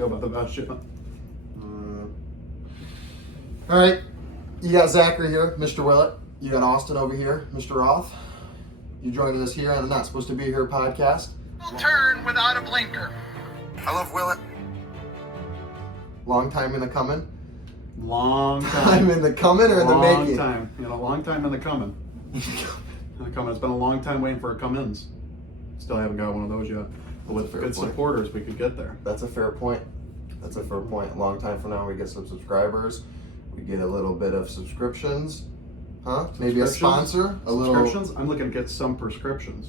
feel about the best shit. All right, you got Zachary here, Mr. Willett. You got Austin over here, Mr. Roth. You joining us here on the Not Supposed to Be Here podcast. Turn without a blinker. I love Willett. Long time in the coming. Long time. Time in the coming or in the making? Long time. You know, long time in the coming. It's been a long time waiting for a come-ins. Still haven't got one of those yet. But with good supporters, we could get there. That's a fair point. That's a fair point. A long time from now, we get some subscribers. We get a little bit of subscriptions. Huh? Maybe a sponsor. A little. Subscriptions? I'm looking to get some prescriptions.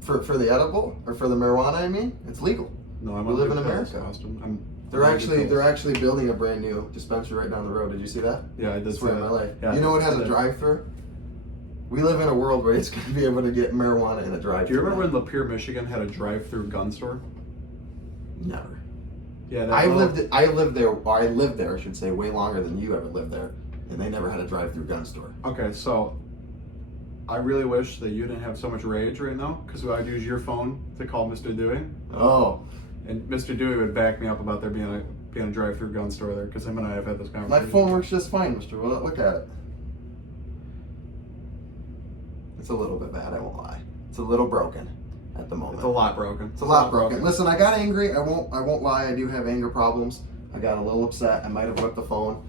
For the edible? Or for the marijuana, I mean? It's legal. No, I'm We live in America. Austin. They're actually building a brand new dispensary right down the road. Did you see that? Yeah, I did see Swear in that. my life. Yeah, You know what has I a did. drive-through? We live in a world where it's going to be able to get marijuana in a drive-through. Do you remember when Lapeer, Michigan had a drive-through gun store? Never. Yeah, I lived there, I should say, way longer than you ever lived there, and they never had a drive-through gun store. Okay, so I really wish that you didn't have so much rage right now, because I'd use your phone to call Mr. Dewey, Oh, and Mr. Dewey would back me up about there being a drive-through gun store there, because him and I have had this conversation. my phone works just fine, Mr. Willett. Look at it. It's a little bit bad, I won't lie. It's a little broken at the moment. It's a lot broken. It's a lot broken. Listen, I got angry. I won't lie. I do have anger problems. I got a little upset. I might have whipped the phone.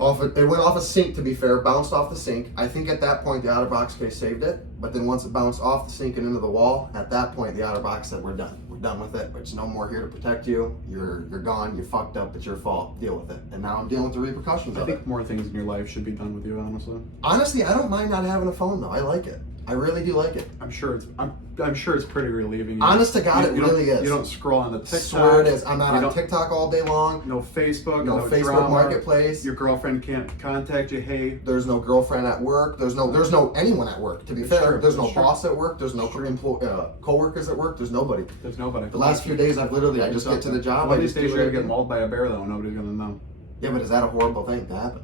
It went off a sink, to be fair. Bounced off the sink. I think at that point the OtterBox case saved it. But then once it bounced off the sink and into the wall, at that point the OtterBox said, "We're done. We're done with it. It's no more here to protect you. You're gone. You fucked up. It's your fault. Deal with it." And now I'm dealing with the repercussions I of think it. more things in your life should be done with you, honestly. Honestly, I don't mind not having a phone though. I like it. I really do like it. I'm sure it's pretty relieving. Honest to God, it really is. You don't scroll on the TikTok. Swear it is. I'm not You on don't- TikTok all day long. No Facebook. No Facebook drama. Marketplace. Your girlfriend can't contact you. Hey, There's no girlfriend at work. There's no anyone at work. To be It's fair, true. there's no It's true. boss at work. There's no coworkers at work. There's nobody. there's nobody. The last few days, I just get to the job. One of I these just do days you're what I gonna get do. mauled by a bear though. Nobody's gonna know. Yeah, but is that a horrible thing to happen?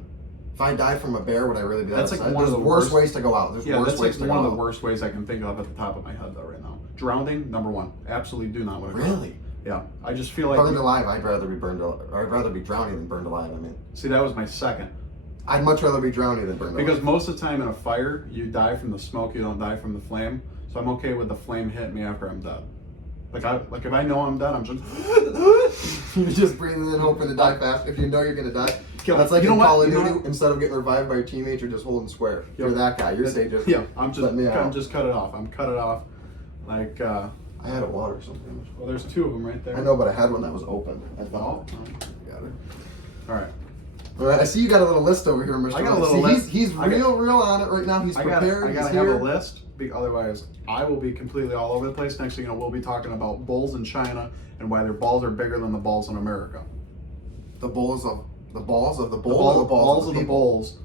If I died from a bear, would I really be that That's like upset? one of There's the worse worst- ways to go out. There's Yeah, worse that's ways like to one go of the out. worst ways I can think of at the top of my head though right now. Drowning, number one. Absolutely do not want to. Really? Yeah, I just feel like. Burned alive. I'd rather be I'd rather be drowning than burned alive. I mean, See, that was my second. I'd much rather be drowning than burned Because alive. most of the time in a fire, you die from the smoke, you don't die from the flame. So I'm okay with the flame hitting me after I'm dead. Like if I know I'm dead, I'm just. You're just breathing in, hoping to die fast. If you know you're gonna die, Kill- that's like you know in what? Call of You know Duty. what? Instead of getting revived by your teammates, you're just holding square. You're that guy. You're saying just Yeah, I'm just. let me out. I'm just cut it off. I'm cut it off. Like, I had a water or something. well, there's two of them right there. I know, but I had one that was open. I Oh, thought. Got it. all right. All right. I see you got a little list over here, Mr. I got a Ron. little See, list. He's I got- real on it right now. He's I prepared. gotta He's have here. a list. Otherwise, I will be completely all over the place. Next thing you know, we'll be talking about bulls in China and why their balls are bigger than the balls in America. The balls of the bull, or the balls balls of the people? bulls.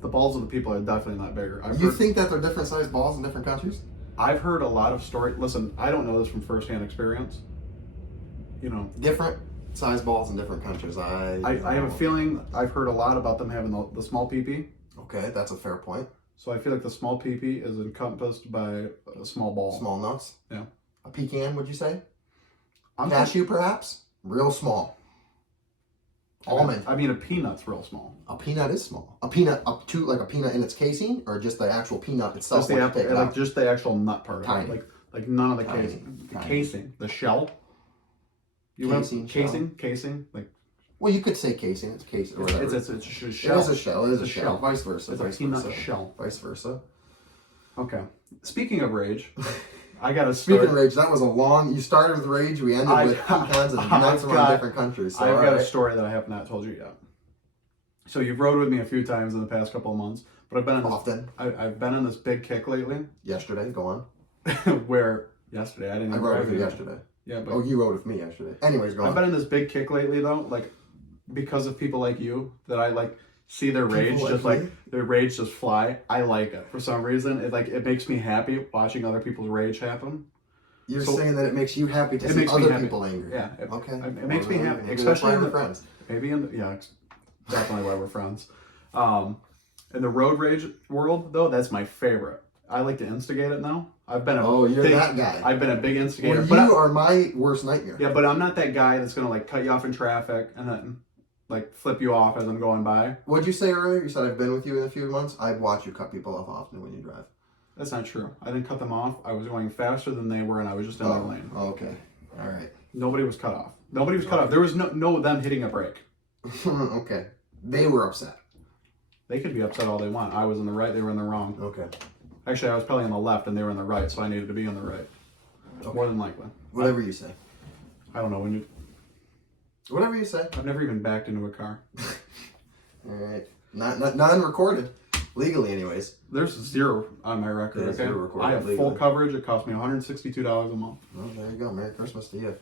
The balls of the people are definitely not bigger. You think that they're different sized balls in different countries? I've heard a lot of stories. Listen, I don't know this from firsthand experience. You know, Different size balls in different countries. I have a feeling I've heard a lot about them having the small pee-pee. Okay, that's a fair point. So I feel like the small pee-pee is encompassed by a small ball. Small nuts. Yeah. A pecan, would you say? I'm Cashew, perhaps. Real small. Almond. I mean, a peanut's real small. A peanut is small. A peanut up to like a peanut in its casing, or just the actual peanut itself. Just the when you apple, take it like out? just the actual nut part of Tiny. it. Like none of the Tiny. casing. The Tiny. casing. The shell. Casing, shell. Casing. Like Well, you could say casing. It's casing or whatever. it's a It shell. is a shell. It is a It's a shell. shell. Vice versa. It's a vice peanut versa. shell. Vice versa. Okay. Speaking of rage, I got a Speaking story. of rage, that was a long. You started with rage. We ended with pecans and nuts around different countries. So, I've all got a right. story that I have not told you yet. So you've rode with me a few times in the past couple of months, but I've been in this, Often. I've been in this big kick lately, Yesterday, go on. where yesterday I didn't. I even rode drive with you you. yesterday. Yeah, but Oh, you rode with me yesterday. Anyways, go I've on. been in this big kick lately though, like because of people like you that I like see their People rage like just me? like their rage just fly. I like it for some reason. It makes me happy watching other people's rage happen. You're So- saying that it makes you happy to It see makes me other happy. people angry. Yeah. Okay. It makes me happy, Maybe that's especially why in we're the friends. maybe in the, yeah, definitely why we're friends. In the road rage world though, that's my favorite. I like to instigate it now. I've been a Oh, you're big, that guy. I've been a big instigator. Well, but you are my worst nightmare. yeah, but I'm not that guy that's gonna like cut you off in traffic and then like flip you off as I'm going by. What'd you say earlier? You said I've been with you in a few months. I'd watch you cut people off often when you drive. That's not true. I didn't cut them off. I was going faster than they were, and I was just in their lane. Okay. All right. Nobody was cut off. Nobody was cut off. There was no them hitting a brake. Okay. They were upset. They could be upset all they want. I was in the right. They were in the wrong. Okay. Actually, I was probably on the left, and they were in the right, so I needed to be on the right. Okay. More than likely. Whatever you say. I don't know when you. Whatever you say. I've never even backed into a car. All right. Not non-recorded. Legally, anyways. There's 0 on my record. Yeah, Okay. 0 recorded I have full legally. coverage. It cost me $162 a month. Well, there you go. Merry Christmas to you.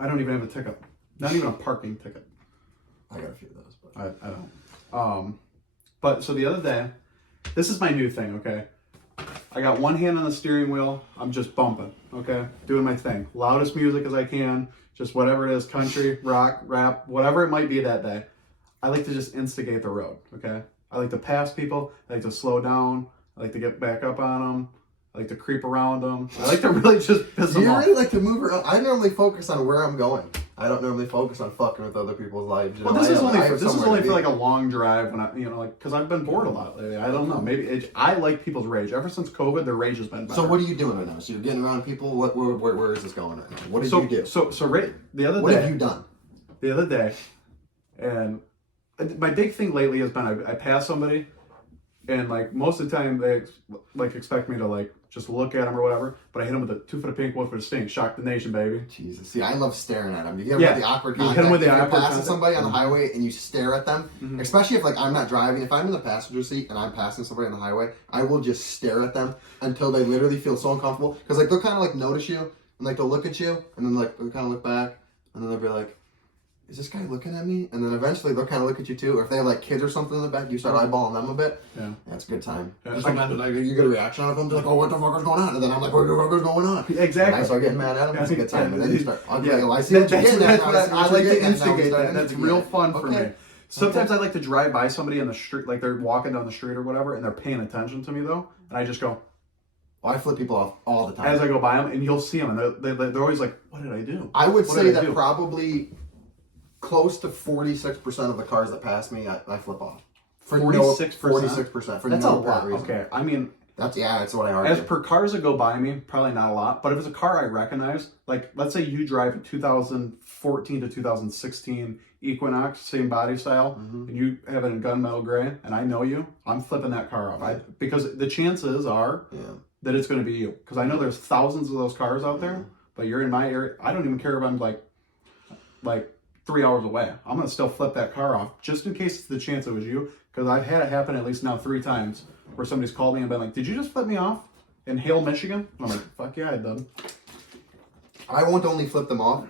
I don't even have a ticket. Not even a parking ticket. I got a few of those, but I don't. But so the other day, this is my new thing, okay? I got one hand on the steering wheel. I'm just bumping, okay? Doing my thing. Loudest music as I can. Just whatever it is, country, rock, rap, whatever it might be that day. I like to just instigate the road, okay? I like to pass people. I like to slow down. I like to get back up on them. I like to creep around them. I like to really just piss do them you off. really like to move around? I normally focus on where I'm going. I don't normally focus on fucking with other people's lives. Well, this is only for like like a long drive when I, like, because I've been bored a lot lately. I don't know. Maybe I like people's rage. Ever since COVID, their rage has been better. So what are you doing right now? So you're getting around people. Where is this going right now? What did you do? So the other What day, have you done? the other day, and my big thing lately has been I pass somebody, and like most of the time they like expect me to like just look at them or whatever, but I hit them with a 2 foot of pink, 1 foot of stink. Shock the nation, baby. Jesus, see, I love staring at them. You get Yeah. with the awkward You hit contact. 'em with the if you're awkward passing contact. somebody on the highway and you stare at them, Mhm. especially if like I'm not driving. If I'm in the passenger seat and I'm passing somebody on the highway, I will just stare at them until they literally feel so uncomfortable. Because like they'll kind of like notice you and like they'll look at you and then like they'll kind of look back and then they'll be like, is this guy looking at me? And then eventually they'll kind of look at you too. Or if they have like kids or something in the back, you start eyeballing them a bit. Yeah. That's a good time. Yeah. Just sometimes like you get a reaction out of them. They're like, oh, what the fuck is going on? And then I'm like, what the fuck is going on? Exactly. And I start getting mad at them. That's a good time. And then you start, okay, well, I see what you're That's getting at. what now. see what I you're like to getting at now. We instigate start that. That's instigating. real fun for Okay. me. Sometimes I like to drive by somebody on the street, like they're walking down the street or whatever, and they're paying attention to me though, and I just go Well, I flip people off all the time. as I go by them, and you'll see them, and they're always like, "What did I do?" I would What say did I that do? probably close to 46% of the cars that pass me, I flip off. For 46%? 46% for That's no a apparent lot. reason. Okay, I mean, That's what I argue. as per cars that go by me, probably not a lot. But if it's a car I recognize, like let's say you drive a 2014 to 2016 Equinox, same body style, Mhm. and you have it in gunmetal gray, and I know you, I'm flipping that car off. Because the chances are Yeah. that it's going to be you. Because I know there's thousands of those cars out there, but you're in my area. I don't even care if I'm like 3 hours away. I'm going to still flip that car off just in case it's the chance it was you. Because I've had it happen at least now 3 times where somebody's called me and been like, "Did you just flip me off in Hale, Michigan?" And I'm like, "Fuck yeah, I did." I won't only flip them off.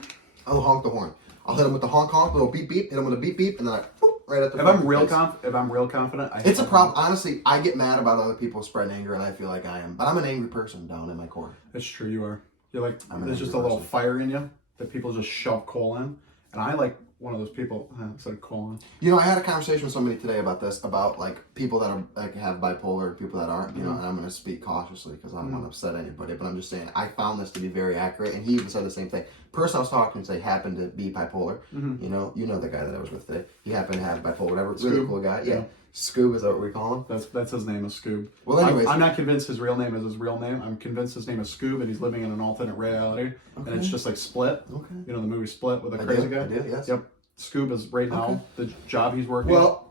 I'll honk the horn. I'll hit them with the honk, little beep beep, hit them with a beep beep, and then I boop, right at the. If I'm real face. confident, It's a problem. Honestly, I get mad about other people spreading anger, and I feel like I am. But I'm an angry person down in my core. It's true, you are. You're like, I'm an there's just a angry little person. fire in you that people just shove coal in, and I like one of those people. Instead of coal in. You know, I had a conversation with somebody today about this, about like people that are like have bipolar, people that aren't. You know, and I'm going to speak cautiously because I don't want to upset anybody. But I'm just saying, I found this to be very accurate, and he even said the same thing. Person I was talking to happened to be bipolar. You know the guy that I was with today. He happened to have bipolar, whatever. Really Scoob. cool guy. Yeah. Yeah. Scoob, is that what we call him? That's his name is Scoob. Well, anyways. I'm not convinced his real name is his real name. I'm convinced his name is Scoob, and he's living in an alternate reality, and it's just like Split. Okay. You know the movie Split with the I crazy do, guy. I do, yes. Yep. Scoob is right now the job he's working. Well,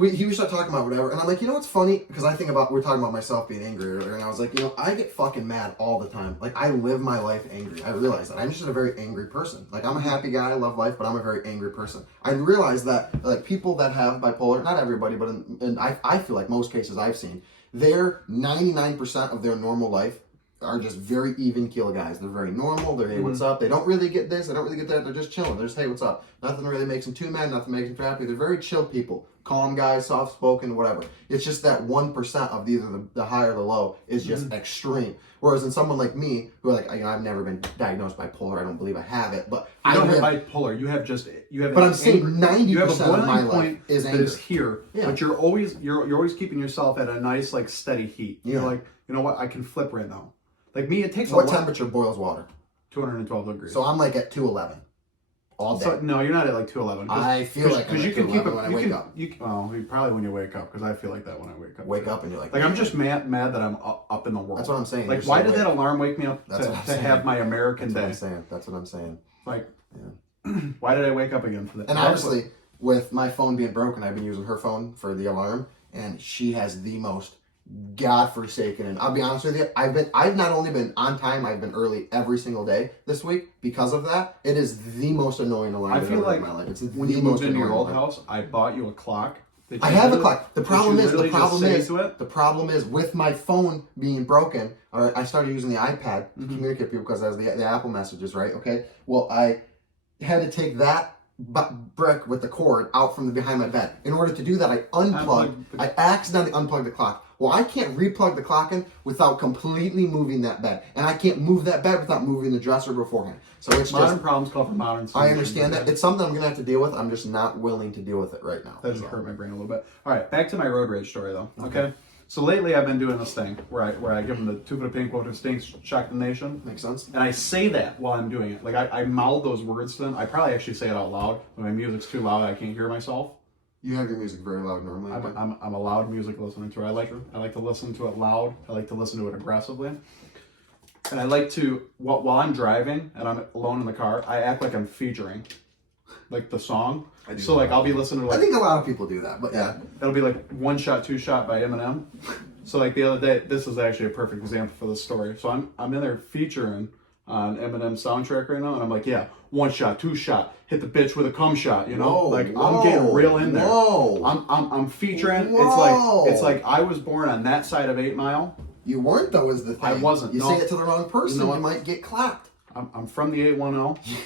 he was talking about whatever, and I'm like, you know what's funny? Because I think about, we're talking about myself being angry earlier, and I was like, you know, I get fucking mad all the time. Like, I live my life angry. I realize that. I'm just a very angry person. Like, I'm a happy guy, I love life, but I'm a very angry person. I realize that, like, people that have bipolar, not everybody, but I feel like most cases I've seen, they're 99% of their normal life are just very even keel guys. They're very normal. They're, hey, what's up? They don't really get this. They don't really get that. They're just chilling. They're just, hey, what's up? Nothing really makes them too mad. Nothing makes them happy. They're very chill people. Calm guys, soft spoken, whatever. It's just that 1% of either the high or the low is just extreme. Whereas in someone like me, who like, you know, I've never been diagnosed bipolar. I don't believe I have it, but you I don't have live, bipolar. You have But I'm saying 90% of my life is that anger. is here, Yeah. but you're always keeping yourself at a nice like steady heat. You're Yeah. like, you know what? I can flip right now. Like me, it takes What a lot. temperature boils water? 212 degrees. So I'm like at 211 all day. So, no, you're not at like 211. I feel like I'm you at can keep 211 it when I you wake can, up. Probably when you wake up, because I feel like that when I wake up. Wake too. up and you're like, Like I'm "Man." just mad that I'm up in the world. That's what I'm saying. Like You're why so did that awake. alarm wake me up That's what I'm to saying. have my American That's what day? I'm saying. That's what I'm saying. Like, why did I wake up again for that? And That's obviously, with my phone being broken, I've been using her phone for the alarm, and she has the most godforsaken. And I'll be honest with you, I've not only been on time, I've been early every single day this week because of that. It is the most annoying alarm I I've feel ever like in my life. It's when the you most moved into your annoying old alarm. house, I bought you a clock. that I you have a literally- clock. The that problem you is literally just say to it. the problem is with my phone being broken. Or I started using the iPad Mm-hmm. to communicate with people because it has the Apple messages, right? Okay. Well, I had to take that brick with the cord out from behind my bed. In order to do that, I accidentally unplugged the clock. Well, I can't replug the clock in without completely moving that bed, and I can't move that bed without moving the dresser beforehand. So it's Modern just. problems call for modern I solutions. understand that. It's something I'm gonna have to deal with. I'm just not willing to deal with it right now. That just hurt my brain a little bit. All right, back to my road rage story though. Okay. So lately I've been doing this thing where I give them the 2 foot of pink, 1 foot of stinks, shock the nation. Makes sense. And I say that while I'm doing it. Like I mouth those words to them. I probably actually say it out loud when my music's too loud. I can't hear myself. You have your music very loud normally. I'm a loud music listener too. I like to listen to it loud. I like to listen to it aggressively. And I like to while I'm driving and I'm alone in the car, I act like I'm featuring like the song. So like I'll be listening to I like think a lot of people do that, but yeah. it'll be like One Shot, Two Shot by Eminem. So like the other day, this is actually a perfect example for this story. So I'm in there featuring on Eminem's soundtrack right now, and I'm like, yeah, 1 shot, 2 shot, hit the bitch with a cum shot, you know? I'm getting real in there. Whoa. I'm featuring. Whoa. It's like I was born on that side of 8 Mile. You weren't though, is the thing. I wasn't, You no. say it to the wrong person, You know you what? might get clapped. I'm from the 810.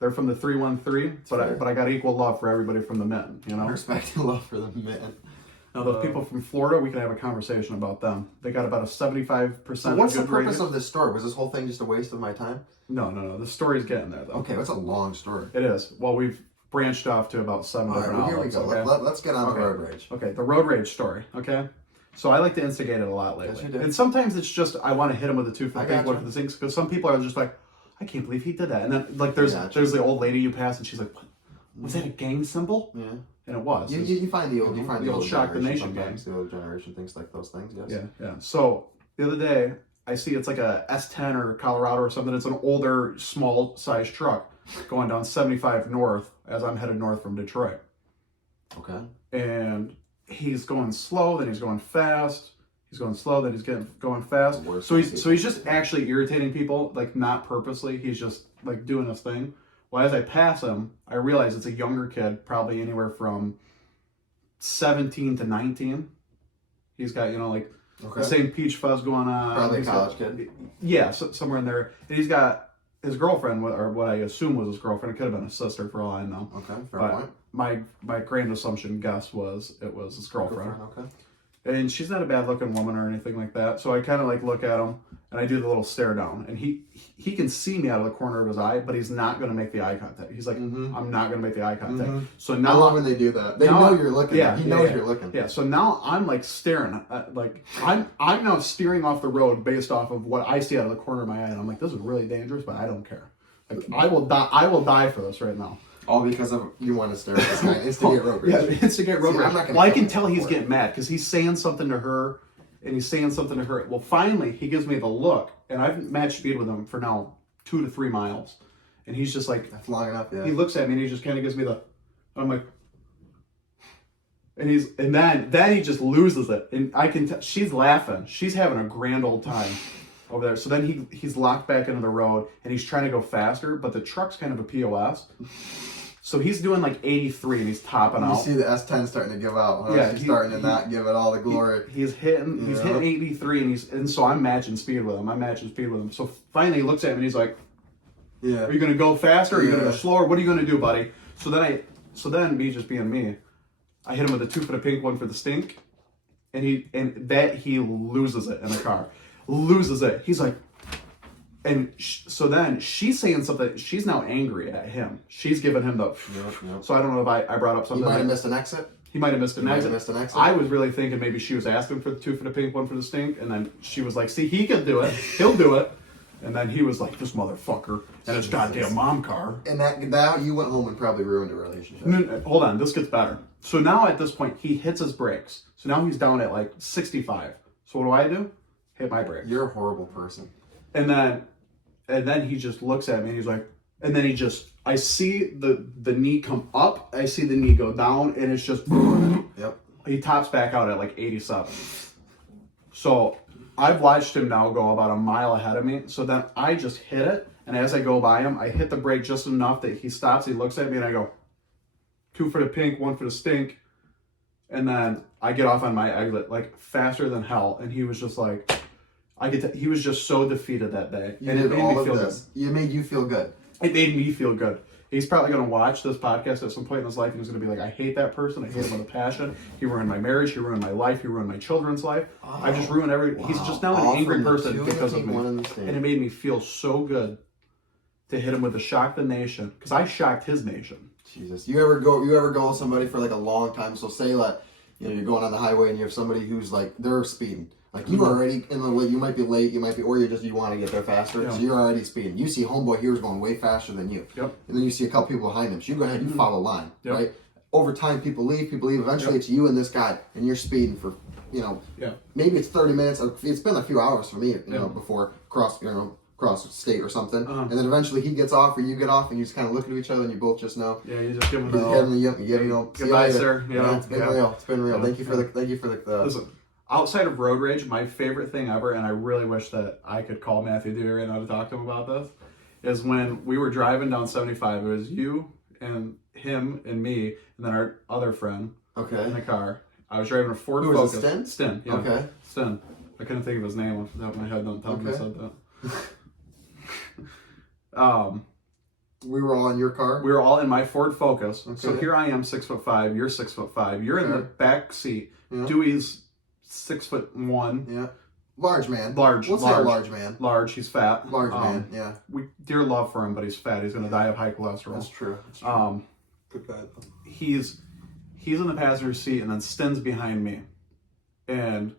They're from the 313, but I got equal love for everybody from the Mitten, you know? Respect and love for the man. Now, those people from Florida, we can have a conversation about them. They got about a 75% So what's the good purpose rating. of this story? Was this whole thing just a waste of my time? No. The story's getting there, though. Okay, that's a long story. It is. Well, we've branched off to about 7 All right, different well, here we outlets. go. Okay? Let's get on Okay. the road rage. Okay, the road rage story. Okay, so I like to instigate it a lot lately, Yes, you do. and sometimes it's just I want to hit him with a 2 for I the pink, 1 gotcha. for the sinks, because some people are just like, I can't believe he did that, and then like there's Gotcha. the old lady you pass, and she's like, what? Was that a gang symbol? Yeah. And it was. You find the old, you find the the old old Shock the generation Nation sometimes. The old generation thinks like those things. Yes. Yeah. So the other day, I see it's like a S10 or Colorado or something. It's an older, small size truck going down 75 north as I'm headed north from Detroit. Okay. And he's going slow, then he's going fast. He's going slow, then he's going fast. The worst So thing he's just actually irritating people, like not purposely. He's just like doing his thing. Well, as I pass him, I realize it's a younger kid, probably anywhere from 17 to 19. He's got, like Okay. the same peach fuzz going on. Probably a He's college got- kid. Yeah, somewhere in there. And he's got his girlfriend, or what I assume was his girlfriend. It could have been a sister for all I know. Okay. Fair But point. my grand assumption guess was it was his girlfriend. Okay. And she's not a bad looking woman or anything like that. So I kind of like look at him and I do the little stare down. And he can see me out of the corner of his eye, but he's not going to make the eye contact. He's like, I'm not going to make the eye contact. So I now love when they do that. They now- know you're looking. yeah, he yeah, knows yeah. you're looking. Yeah, so now I'm like staring, like I'm now steering off the road based off of what I see out of the corner of my eye, and I'm like, this is really dangerous, but I don't care. Like I will die for this right now. All because of you want to stare at this guy. Instigate road rage. Yeah, instigate road See, rage. I'm not gonna Well, I kill can him tell he's for it. getting mad because he's saying something to her, and he's saying something to her. Well, finally, he gives me the look, and I've matched speed with him for now 2 to 3 miles, and he's just like, That's long enough. Yeah. he looks at me and he just kind of gives me the, I'm like, and then he just loses it, and I can tell she's laughing, she's having a grand old time over there. So then he's locked back into the road and he's trying to go faster, but the truck's kind of a POS, so he's doing like 83 and he's topping You out. see the S10 starting to give out. Huh? Yeah, She's starting to not give it all the glory. He's hitting 83 and so I'm matching speed with him. So finally he looks at me and he's like, Yeah. are you gonna go faster? Are you gonna go Yeah. slower? What are you gonna do, buddy? So then me just being me, I hit him with a 2 for the pink, 1 for the stink, and he loses it in the car, loses it. He's like, and so then she's saying something. She's now angry at him. She's giving him the. Yep. So I don't know if I brought up You something. might have like- missed an exit. He might have missed an Might have exit. missed an exit. I was really thinking maybe she was asking for the 2 for the pink, 1 for the stink, and then she was like, "See, he can do it. He'll do it." And then he was like, "This motherfucker and his goddamn mom car." And that you went home and probably ruined a relationship. No, hold on, this gets better. So now at this point, he hits his brakes. So now he's down at like 65. So what do? Hit my brakes. You're a horrible person. And then he just looks at me and he's like, and then I see the knee come up, I see the knee go down, and it's just, Yep. he tops back out at like 87. So I've watched him now go about a mile ahead of me. So then I just hit it, and as I go by him, I hit the brake just enough that he stops, he looks at me, and I go, 2 for the pink, 1 for the stink. And then I get off on my exit like faster than hell, and he was just like, he was just so defeated that day. You And it did made all me of feel this. It made you feel good. good. It made me feel good. He's probably going to watch this podcast at some point in his life, and he's going to be like, I hate that person. I hate him with a passion. He ruined my marriage. He ruined my life. He ruined my children's life. I just ruined He's just now an angry person because of me. And it made me feel so good to hit him with a shock the nation, because I shocked his nation. Jesus. You ever go with somebody for like a long time? So say like, you're going on the highway and you have somebody who's like, they're speeding. Like you already in the late, you might be late, or you want to get there faster. Yeah. So you're already speeding. You see homeboy here's going way faster than you. Yep. And then you see a couple people behind him. So you go ahead, you follow line, Yep. right? Over time, people leave. Eventually, Yep. it's you and this guy, and you're speeding for, Yeah. maybe it's 30 minutes. It's been a few hours for me, Yeah. before cross state or something. Uh-huh. And then eventually he gets off or you get off, and you just kind of look at each other, and you both just know. Yeah, you just give him You the give him the, see you goodbye, later. sir. It's been real. It's been real. Yeah. Thank you for the. Listen, outside of road rage, my favorite thing ever, and I really wish that I could call Matthew Dewey right now to talk to him about this, is when we were driving down 75. It was you and him and me, and then our other friend in Okay. the car. I was driving a Ford Who was it, Focus. Stin? Yeah. Okay. Stin. I couldn't think of his name off the top of my head. Don't tell me I Okay. said that. We were all in your car. We were all in my Ford Focus. So Okay. here I am, 6'5". You're 6'5". You're in the Okay. back seat. Yeah. Dewey's 6'1". Yeah. Large man. Large. Let's say a large man. Large. He's fat. Large man. Yeah. We dear love for him, but he's fat. He's gonna die of high cholesterol. That's true. Good guy though. He's in the passenger seat, and then Stin's behind me, and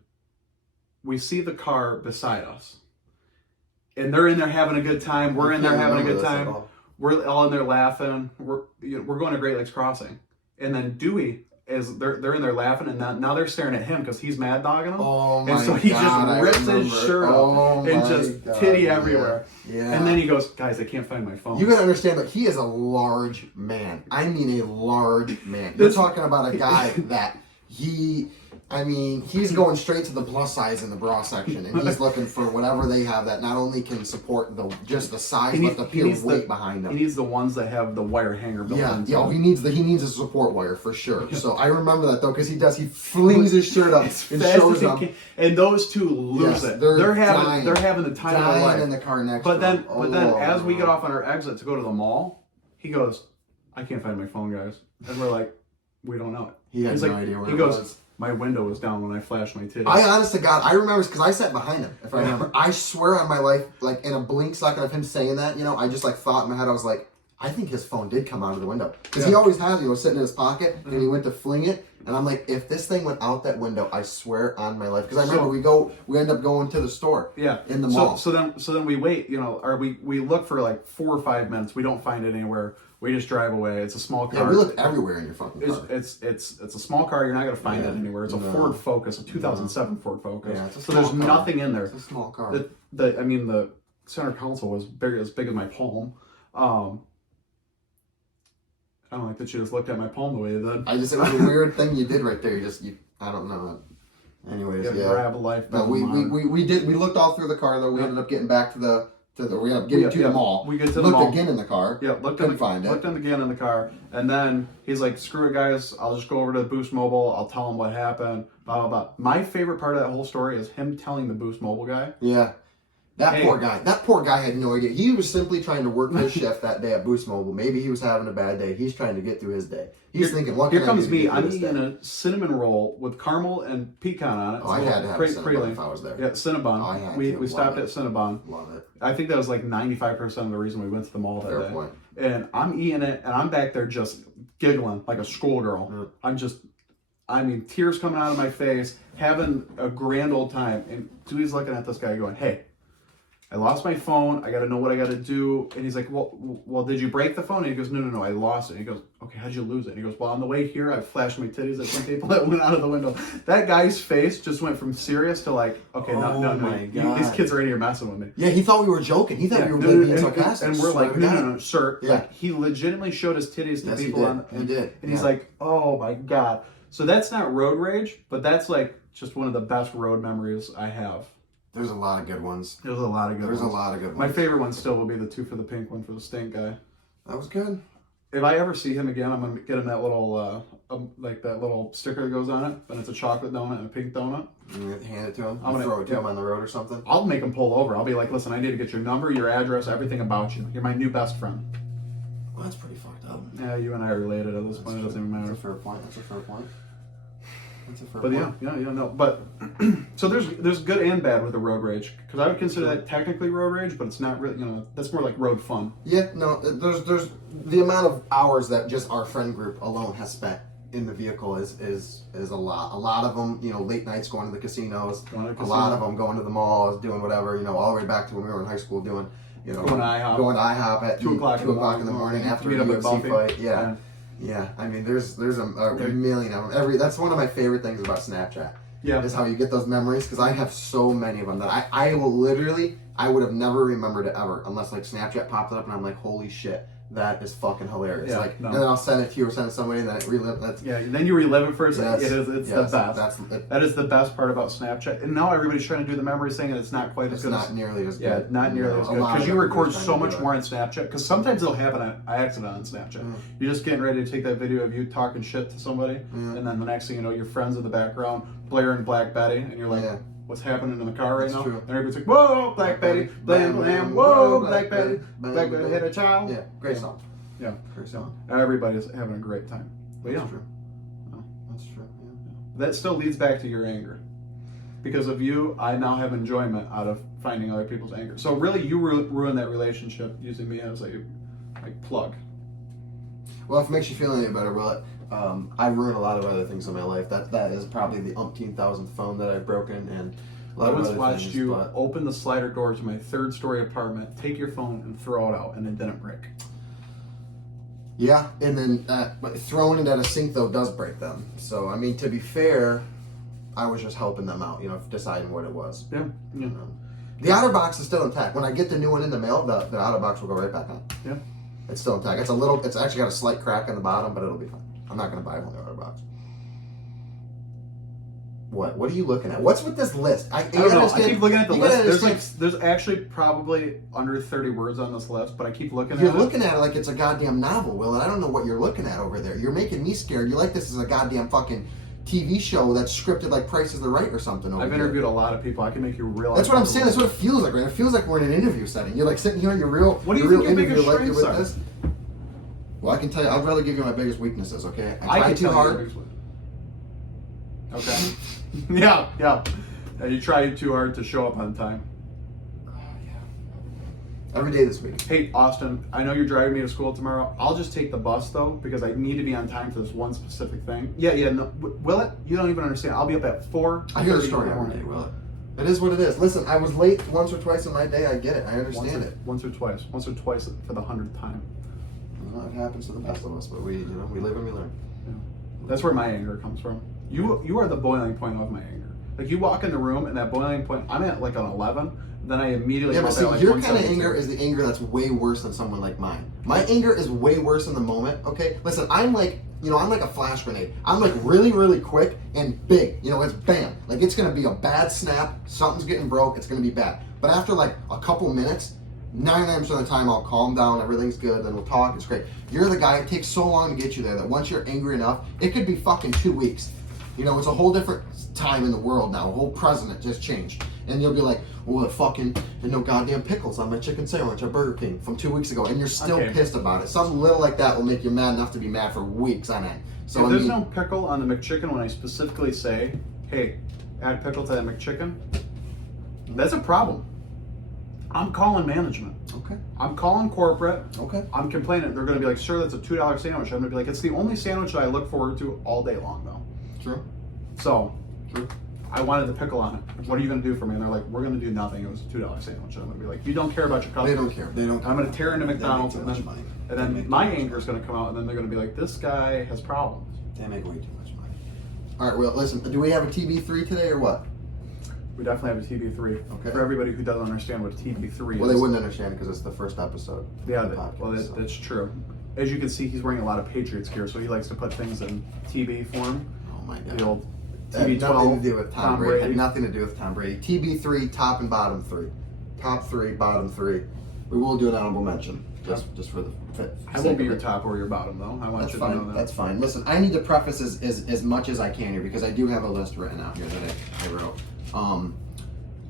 we see the car beside us, and they're in there having a good time. We're in there having a good time. We're all in there laughing. We're going to Great Lakes Crossing, and then Dewey they're in there laughing, and now they're staring at him because he's mad dogging them. Oh my And so he God, just I rips his remember. shirt Oh up and my just God, titty yeah. everywhere. Yeah. And then he goes, "Guys, I can't find my phone." You gotta understand that he is a large man. I mean a large man. You're talking about a guy that he's going straight to the plus size in the bra section, and he's looking for whatever they have that not only can support just the size, but the pure weight behind them. He needs the ones that have the wire hanger built into Yeah, them. he needs a support wire for sure. So I remember that though, because he flings his shirt up and Fast shows as he them. can. And those two lose Yes, it. they're They're dying. having the time of their Dying life. in the car next But to then, him. as we get off on our exit to go to the mall, he goes, "I can't find my phone, guys." And we're like, "We don't know it." He has He's no like, idea where he it goes, was. "My window was down when I flashed my titty." I honest to God, I remember because I sat behind him. If I remember, I swear on my life, like in a blink second of him saying that, I just like thought in my head, I was like, I think his phone did come out of the window because he always has, sitting in his pocket, and he went to fling it, and I'm like, if this thing went out that window, I swear on my life, because I remember we end up going to the store, in the mall. So then we wait, or we look for like 4 or 5 minutes. We don't find it anywhere. We just drive away. It's a small car. Yeah, we looked everywhere in your fucking car. It's a small car. You're not gonna find it anywhere. It's a Ford Focus, a 2007 Ford Focus. Yeah, it's a so there's small car. nothing in there. It's a small car. The center console was as big as my palm. I don't like that you just looked at my palm the way you did. It was a weird thing you did right there. I don't know. Anyways, You grab a life. No, we looked all through the car though. We ended up getting back to the mall. We get to the looked mall. again in the car. Yeah, looked find it. Looked again in the car, and then he's like, "Screw it, guys! I'll just go over to Boost Mobile. I'll tell him what happened." Blah blah blah. My favorite part of that whole story is him telling the Boost Mobile guy. Yeah. That poor guy had no idea. He was simply trying to work his shift that day at Boost Mobile. Maybe he was having a bad day. He's trying to get through his day. He's thinking, what Here can I comes do to me. get through I'm this eating day? a cinnamon roll with caramel and pecan on it. Oh, I had to have a Cinnabon if I was there. Yeah, Cinnabon. I had we to. stopped Love at Cinnabon. Love it. I think that was like 95% of the reason we went to the mall that Fair day. point. And I'm eating it, and I'm back there just giggling like a schoolgirl. Yeah. I'm just I mean, tears coming out of my face, having a grand old time. And Dewey's looking at this guy going, hey, I lost my phone. I got to know what I got to do. And he's like, well, did you break the phone? And he goes, no, I lost it. And he goes, okay, how'd you lose it? And he goes, well, on the way here, I flashed my titties at some people that went out of the window. That guy's face just went from serious to like, okay, no, these kids are in here messing with me. Yeah, he thought we were joking. He thought we were really being sarcastic. And we're like, no, sir. Yeah. Like, he legitimately showed his titties to Yes, people. he did. And he's like, oh my God. So that's not road rage, but that's like just one of the best road memories I have. There's a lot of good ones. There's a lot of good ones. There's a lot of good ones. My favorite one still will be the 2 for the pink one for the stink guy. That was good. If I ever see him again, I'm gonna get him that little like that little sticker that goes on it, and it's a chocolate donut and a pink donut. You hand it to him. I'm gonna Throw it to him on the road or something. I'll make him pull over. I'll be like, listen, I need to get your number, your address, everything about you. You're my new best friend. Well, that's pretty fucked up. Yeah, you and I are related at this point. It doesn't even matter. That's a fair point. That's a fair point. But yeah, no. But so there's good and bad with the road rage, because I would consider that technically road rage, but it's not really. That's more like road fun. Yeah, no. There's the amount of hours that just our friend group alone has spent in the vehicle is a lot. A lot of them, late nights going to the casinos. A lot of them going to the malls, doing whatever. All the way back to when we were in high school doing. Going to IHOP. Going to IHOP at 2 o'clock in the morning after a UFC fight. Yeah. Yeah, I mean, there's a million of them. That's one of my favorite things about Snapchat. Yeah, is how you get those memories, because I have so many of them that I will literally, I would have never remembered it ever unless like Snapchat popped up and I'm like, holy shit, that is fucking hilarious. Yeah, and then I'll send it to you or send it to somebody and then it relives. And then you relive it for a second. Yes, It's the best. That is the best part about Snapchat. And now everybody's trying to do the memory thing, and it's not quite as good. It's not nearly as good. Yeah, not nearly as good, because you record so much more on Snapchat. Because sometimes it'll happen on accident on Snapchat. You're just getting ready to take that video of you talking shit to somebody, and then the next thing you know, your friends in the background blaring Black Betty, and you're like, what's happening in the car right now? True. And everybody's like, whoa, Black Betty, blam, blam, whoa, Black Betty, Black Betty hit a child. Yeah, great song. Yeah, great song. Everybody's having a great time. But That's true. That's true. Yeah. That still leads back to your anger. Because of you, I now have enjoyment out of finding other people's anger. So really, you ruined that relationship using me as a plug. Well, if it makes you feel any better, well, I ruined a lot of other things in my life. That is probably the umpteen-thousandth phone that I've broken, and a lot I of once other watched things, you but open the slider door to my 3rd-story apartment, take your phone, and throw it out, and it didn't break. Yeah, and then but throwing it at a sink though does break them. So I mean, to be fair, I was just helping them out, deciding what it was. Yeah. The OtterBox is still intact. When I get the new one in the mail, the OtterBox will go right back on. Yeah. It's still intact. It's actually got a slight crack on the bottom, but it'll be fine. I'm not gonna buy a whole new OtterBox. What are you looking at? What's with this list? I don't know. I keep looking at the list. There's actually probably under 30 words on this list, but I keep looking at it. You're looking at it like it's a goddamn novel, Will, and I don't know what you're looking at over there. You're making me scared. You're like this is a goddamn fucking TV show that's scripted like Price is the Right or something over I've interviewed a lot of people. I can make you realize. That's what I'm saying. That's what it feels like, right? It feels like we're in an interview setting. You're like sitting here in your real What do you real think your interview biggest like you're with strengths this. Well, I can tell you, I'd rather give you my biggest weaknesses, okay? I try can too tell hard. Okay. Yeah. You try too hard to show up on time. Every day this week. Hey, Austin, I know you're driving me to school tomorrow. I'll just take the bus, though, because I need to be on time for this one specific thing. Yeah, no. Will it? You don't even understand. I'll be up at 4. I hear the story every day, Will it? It is what it is. Listen, I was late once or twice in my day. I get it. I understand it. Once or twice. Once or twice for the 100th time. Well, it happens to the best of us, but we live and we learn. Yeah. That's where my anger comes from. You are the boiling point of my anger. Like, you walk in the room, and that boiling point, I'm at like an 11, then I immediately... Yeah, but see, your kind of anger is the anger that's way worse than someone like mine. My anger is way worse in the moment, okay? Listen, I'm like a flash grenade. I'm like really, really quick and big. It's bam. Like, it's going to be a bad snap. Something's getting broke. It's going to be bad. But after like a couple minutes, 99% of the time I'll calm down. Everything's good. Then we'll talk. It's great. You're the guy. It takes so long to get you there that once you're angry enough, it could be fucking 2 weeks. It's a whole different time in the world now. A whole president just changed. And you'll be like, well, fucking, no goddamn pickles on my chicken sandwich at Burger King from 2 weeks ago. And you're still pissed about it. Something little like that will make you mad enough to be mad for weeks on end. So if there's no pickle on the McChicken when I specifically say, hey, add pickle to that McChicken, that's a problem. I'm calling management. Okay. I'm calling corporate. Okay. I'm complaining. They're going to be like, sir, that's a $2 sandwich. I'm going to be like, it's the only sandwich that I look forward to all day long, though. True. So, True. I wanted the pickle on it. What are you going to do for me? And they're like, we're going to do nothing. It was a $2 sandwich. And I'm going to be like, you don't care about your customers. They don't care. They don't. I'm going to tear into They make McDonald's, too and much then, money. and They then make my too much anger is going to come out, and then they're going to be like, this guy has problems. They make way too much money. All right. Well, listen. Do we have a TB3 today or what? We definitely have a TB3. Okay. For everybody who doesn't understand what TB3 is. Well, they wouldn't understand because it's the first episode. Yeah, of the podcast, so. that's true. As you can see, he's wearing a lot of Patriots gear, so he likes to put things in TB form. Oh my god. The old Had TB12. nothing to do with Tom Brady. Had Brady. nothing to do with Tom Brady. TB3, top and bottom three. Top three, bottom three. We will do an honorable mention, just for the fit. I won't be your top or your bottom, though. I want That's you to know fine. that. That's fine. Listen, I need to preface as much as I can here because I do have a list written out here that I wrote.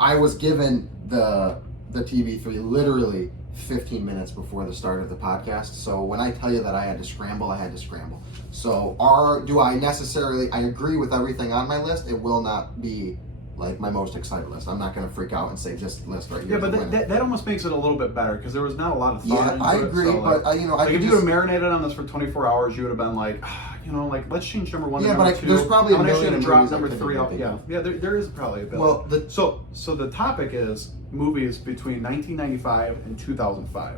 I was given the TB3 literally 15 minutes before the start of the podcast. So when I tell you that I had to scramble, I had to scramble. So do I necessarily, I agree with everything on my list. It will not be like my most excited list. I'm not going to freak out and say this list right here. Yeah, but that almost makes it a little bit better because there was not a lot of thought Yeah, into I it, agree, so, like, but I like if could you just, would have marinated on this for 24 hours, you would have been like, let's change number one Yeah, to but number two. there's probably a I'm actually million gonna drop movies I number couldn't three even off. think Yeah, of. yeah, there is probably a bit. Well, so the topic is movies between 1995 and 2005.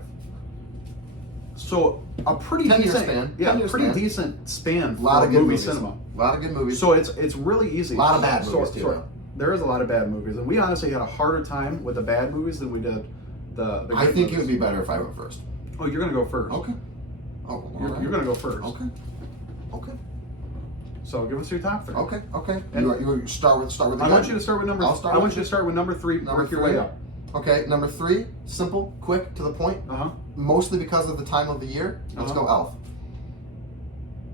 So a pretty 10-year decent, span. yeah, 10-year pretty span. decent span a lot for of good movie movies. cinema. A lot of good movies. So it's really easy. A lot of bad movies, too, though. There is a lot of bad movies, and we honestly had a harder time with the bad movies than we did the I good think it would movies. be better if I went first. Oh, you're gonna go first. Okay. Oh, You're gonna go first. Okay. Okay. So give us your top three. Okay. Okay. And- You start with the I want good? you to start with number. I'll start I want with you to start with number three. Number Work your three. way up. Okay. Number 3, simple, quick, to the point. Mostly because of the time of the year. Let's Uh-huh. go Elf.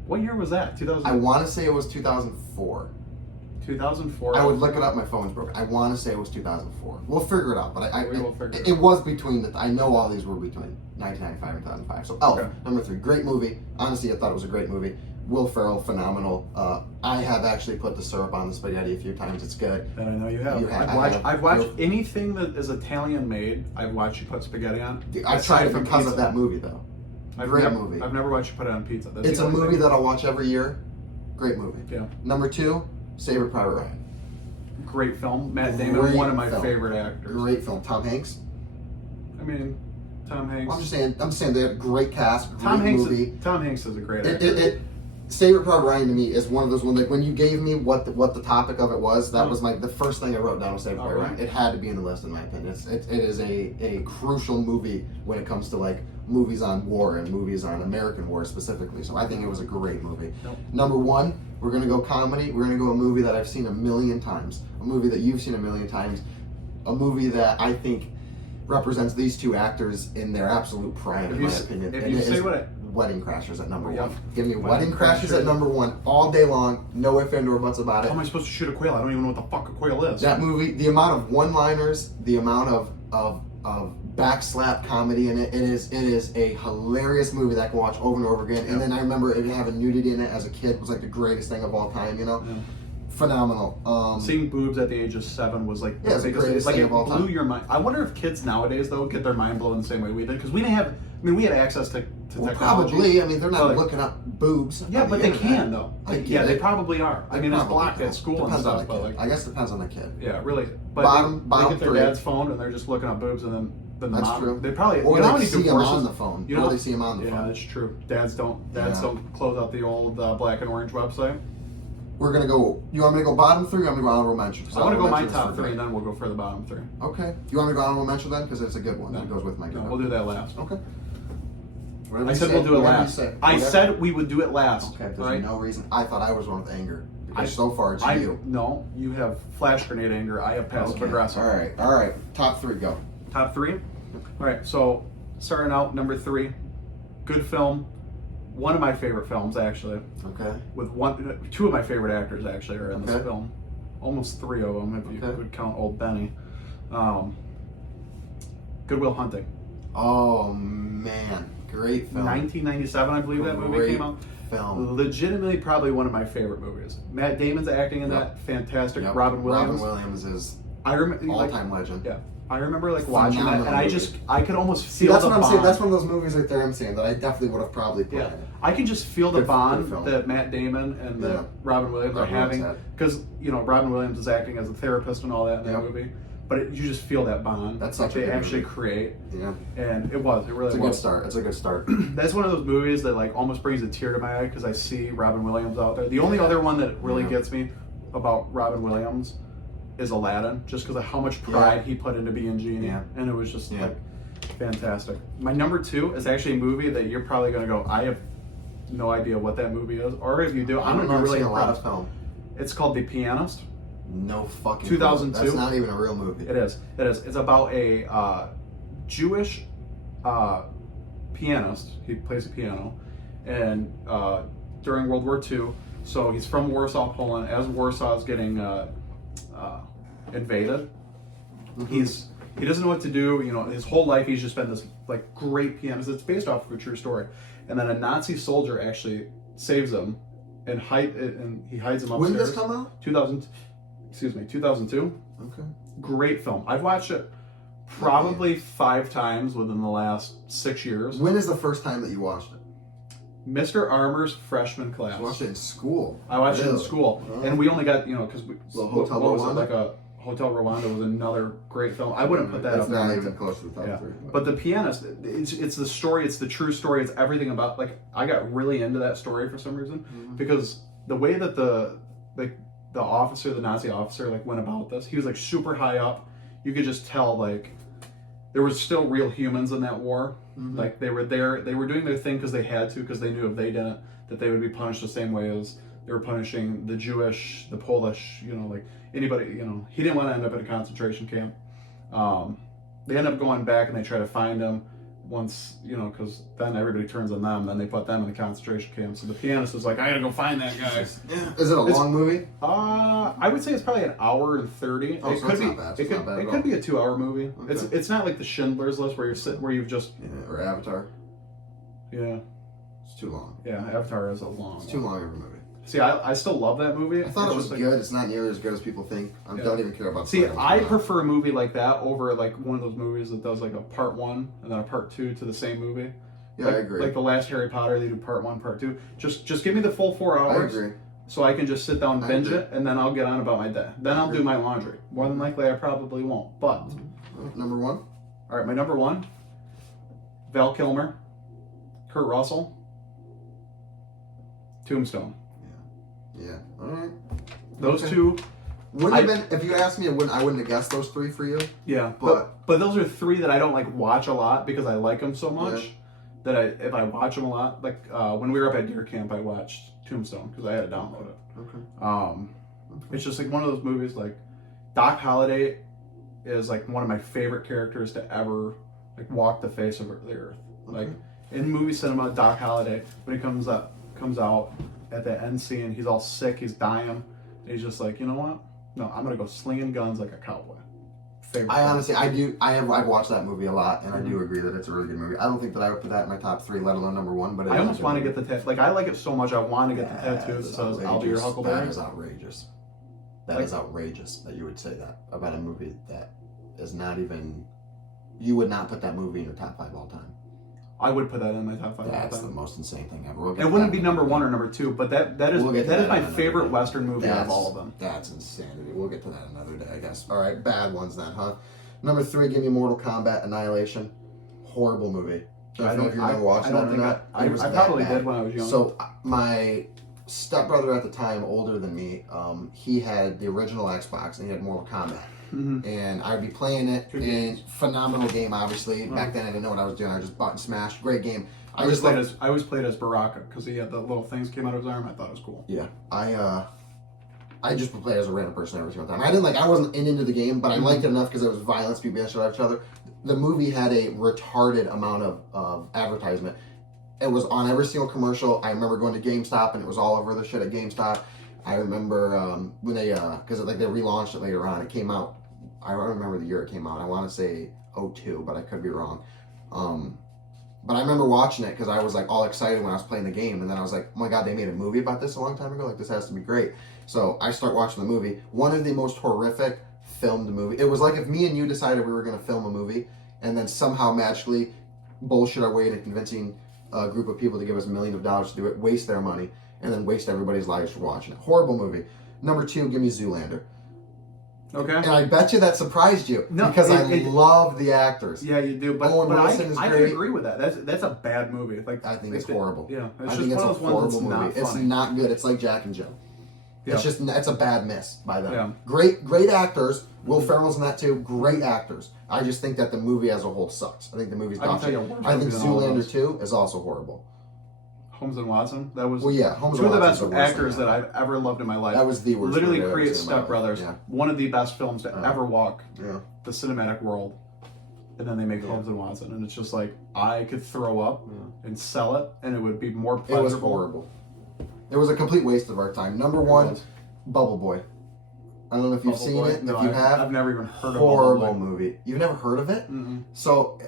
What year was that? 2000. I want to say it was 2004. 2004. I would look it up. My phone's broken. I want to say it was 2004. We'll figure it out. But We will figure it it out. was between the. I know all these were between 1995 and 2005. So Elf, Okay. number 3, great movie. Honestly, I thought it was a great movie. Will Ferrell, phenomenal. I have actually put the syrup on the spaghetti a few times. It's good. That I know you have. You have- I've watched You're- anything that is Italian made. I've watched you put spaghetti on. I Aside tried it from because pizza. of that movie, though. Great movie. I've never watched you put it on pizza. That's It's the a only movie thing. that I'll watch every year. Great movie. Yeah. Number 2, Saving Private Ryan. Great film. Matt Damon, Great one of my film. favorite actors. Great film. Tom Hanks. I mean, Tom Hanks. Well, I'm just saying they have a great cast. Great Tom Hanks. movie. Tom Hanks is a great actor. Saving Private Ryan to me is one of those ones. Like when you gave me what the topic of it was, that was the first thing I wrote down was Saving Private Ryan. It had to be in the list in my opinion. It is a crucial movie when it comes to like movies on war and movies on American war specifically. So I think it was a great movie. Yep. Number 1, we're gonna go comedy. We're gonna go a movie that I've seen a million times. A movie that you've seen a million times. A movie that I think represents these two actors in their absolute prime, in my opinion. If And you it say is what it, Wedding Crashers at number Yep. 1. Give me Wedding Wedding Crashers Crashers. at number 1 all day long. No ifs, and or buts about how it. am I supposed to shoot a quail? I don't even know what the fuck a quail is. That movie, the amount of one-liners, the amount of backslap comedy in it, it is a hilarious movie that I can watch over and over again. And then I remember it having nudity in it as a kid was like the greatest thing of all time. Yeah. Phenomenal. Seeing boobs at the age of 7 was like Yeah, it's the biggest- greatest like thing it of all blew time. your mind. I wonder if kids nowadays though get their mind blown the same way we did because we didn't have. I mean, we had access to Well, technology. probably. I mean, they're not But, like, looking up boobs. Yeah, on but the they internet. can though. I Like, get yeah, they it. probably are. I mean, it's Probably blocked do. at school and Depends on stuff, the but kid. like, I guess it depends on the kid. yeah, really. But Bottom they get their 3. dad's phone and they're just looking up boobs and then the That's mom. true. They probably Or you know how they many see them divorces on the phone. You know, Or they see them on the yeah, phone. that's true. Dads don't Yeah. close out the old black and orange website. We're gonna go. You want me to go bottom 3? Or you want me to go honorable mention? 'Cause I want to go honorable my mention is top for 3 me. and then we'll go for the bottom 3. Okay. You want me to go honorable mention then? Because it's a good one. That goes with my good No, one. we'll do that last. Okay. Whatever I you said say, we'll do it whatever you last. say. I Whatever. said we would do it last. Okay. There's right? no reason. I thought I was one with anger. Because so far it's you. No, you have flash grenade anger. I have passive Okay. aggressive. All right. All right. Top 3. Go. Top 3. All right. So starting out number 3, good film. One of my favorite films actually. Okay. With 2 of my favorite actors actually are in this Okay. film. Almost 3 of them if you Okay. would count Old Benny. Good Will Hunting. Oh man, great film. 1997, I believe that movie Great came out. film. Legitimately, probably one of my favorite movies. Matt Damon's acting in Yep. that fantastic. Yep. Robin Williams. Robin Williams is I remember all-time legend. Yeah, I remember like watching that, and Phenomenal I could almost See, feel that's the what I'm bond. saying. That's one of those movies right there I'm saying that I definitely would have probably put Yeah, in it. I can just feel the Good bond film. that Matt Damon and Yeah. that Robin Williams are Robin Williams having, had. because Robin Williams is acting as a therapist and all that in that Yep. movie. But you just feel that bond That's that such a they good actually movie. create, Yeah, and it really it's a good was. start. It's a good start. That's one of those movies that like almost brings a tear to my eye because I see Robin Williams out there. The only other one that really Yeah. gets me about Robin Williams is Aladdin, just because of how much pride he put into being Genie, Yeah. and it was just Yeah. like fantastic. My number 2 is actually a movie that you're probably gonna go, I have no idea what that movie is, or if you do, I'm gonna be really seeing a lot of impressed. film. It's called The Pianist. No fucking. 2002? clue. That's not even a real movie. It is. It is. It's about a Jewish pianist. He plays a piano, and during World War II. So he's from Warsaw, Poland. As Warsaw is getting invaded, he doesn't know what to do. His whole life he's just been this like great pianist. It's based off of a true story, and then a Nazi soldier actually saves him, and he hides him upstairs. When did this come out? 2002. Okay. Great film. I've watched it probably 5 times within the last 6 years. When is the first time that you watched it? Mr. Armour's freshman class. You watched it in school. I watched it in Really? school, Oh. and we only got because we So Hotel what was it, Rwanda? like a Hotel Rwanda was another great film. I wouldn't put that It's up not there. even close to the top Yeah. 3. But The Pianist, it's the story, it's the true story, it's everything about, like, I got really into that story for some reason, because the way that the officer, the Nazi officer, like, went about this, he was, like, super high up. You could just tell, like, there was still real humans in that war. Like, they were there, they were doing their thing because they had to, because they knew if they didn't, that they would be punished the same way as they were punishing the Jewish, the Polish, like, anybody, he didn't want to end up in a concentration camp. They end up going back and they try to find him once, because then everybody turns on them, then they put them in the concentration camp. So the pianist was like, I gotta go find that guy. Is it a long movie? I would say it's probably an hour and 30. Oh, it so could it's be. not bad. It It's could. not bad It at could all. be a 2-hour movie. Okay. It's not like the Schindler's List where you've just Yeah, or Avatar. yeah It's too long. Avatar is a long. It's too long of a movie. See, I still love that movie. I thought It's it was just like- good. It's not nearly as good as people think. I Yeah. don't even care about. See, titles. I prefer a movie like that over like one of those movies that does like a part 1 and then a part 2 to the same movie. Yeah, like, I agree. Like the last Harry Potter, they do part 1, part 2. Just give me the full 4 I hours. agree. So I can just sit down, I binge agree. it, and then I'll get on about my day. Then I'll agree. do my laundry. More than likely, I probably won't. But Number 1. all right, my number 1, Val Kilmer, Kurt Russell, Tombstone. Yeah. All right. Those Okay. two, Wouldn't have been if you asked me. I wouldn't have guessed those 3 for you. yeah. But- But those are 3 that I don't like watch a lot because I like them so much Yeah. that if I watch them a lot, like when we were up at deer camp, I watched Tombstone because I had to download it. Okay. It's just like one of those movies. Like Doc Holliday is like one of my favorite characters to ever like walk the face of the earth. Like in movie cinema, Doc Holliday when he comes out at the end scene, he's all sick, he's dying, and he's just like, you know what? No, I'm gonna go slinging guns like a cowboy. Favorite. I honestly, I've watched that movie a lot, and I Mm-hmm. do agree that it's a really good movie. I don't think that I would put that in my top 3, let alone number 1. But I almost want to get the tattoo. Like I like it so much, I want to get the tattoo that says "I'll be your That Huckleberry." is outrageous. That Like- is outrageous that you would say that about a movie that is not even. You would not put that movie in your top 5 all time. I would put that in my top 5. That's the most insane thing ever. We'll get It to wouldn't that be in number another 1 day. or number 2, but that is We'll get to that is that my in another favorite day. Western movie out of all of them. That's insanity. We'll get to that another day, I guess. All right, bad ones then, huh? Number 3, give me Mortal Kombat Annihilation. Horrible movie. I don't know if you remember watching I that don't or think not. I It was I that probably bad. did when I was young. So my stepbrother at the time, older than me, he had the original Xbox and he had Mortal Kombat. Mhm. And I'd be playing it, Good and games. phenomenal game, obviously. Back then I didn't know what I was doing. I just bought and smashed. Great game. I always played as Baraka because he had the little things came out of his arm. I thought it was cool. Yeah, I just would play as a random person every single time. I wasn't into the game, but I liked it enough because there was violence, people being shot at each other. The movie had a retarded amount of advertisement. It was on every single commercial. I remember going to GameStop and it was all over the shit at GameStop. I remember when they, because they relaunched it later on. It came out, I don't remember the year it came out. I want to say 2002, but I could be wrong. But I remember watching it because I was like all excited when I was playing the game, and then I was like, oh my god, they made a movie about this a long time ago. Like, this has to be great. So I start watching the movie. One of the most horrific filmed movie. It was like if me and you decided we were going to film a movie and then somehow magically bullshit our way into convincing a group of people to give us millions of dollars to do it, waste their money, and then waste everybody's lives for watching it. Horrible movie. Number 2, give me Zoolander. Okay. And I bet you that surprised you because I love the actors. Yeah, you do. But, Owen Wilson is I great. can agree with that. That's a bad movie. Like I think it's horrible. Yeah, I think it's a horrible movie. It's not good. It's like Jack and Jill. Yeah. It's a bad miss by them. Yeah. Great actors. Will Ferrell's in that too. Great actors. I just think that the movie as a whole sucks. I think the movie's dog shit. I think Zoolander 2 is also horrible. Holmes and Watson. That was Holmes two and of the Watson's best the worst actors thing that I've ever loved in my life. That was the worst. Literally movie I've ever create seen in my Step life. Brothers. Yeah. One of the best films to ever walk Yeah. the cinematic world. And then they make Holmes and Watson, and it's just like I could throw up and sell it, and it would be more pleasurable. It was horrible. It was a complete waste of our time. Number 1, Bubble Boy. I don't know if you've seen it. No, if you have, I've never even heard of it. horrible movie. You've never heard of it? Mm-mm. So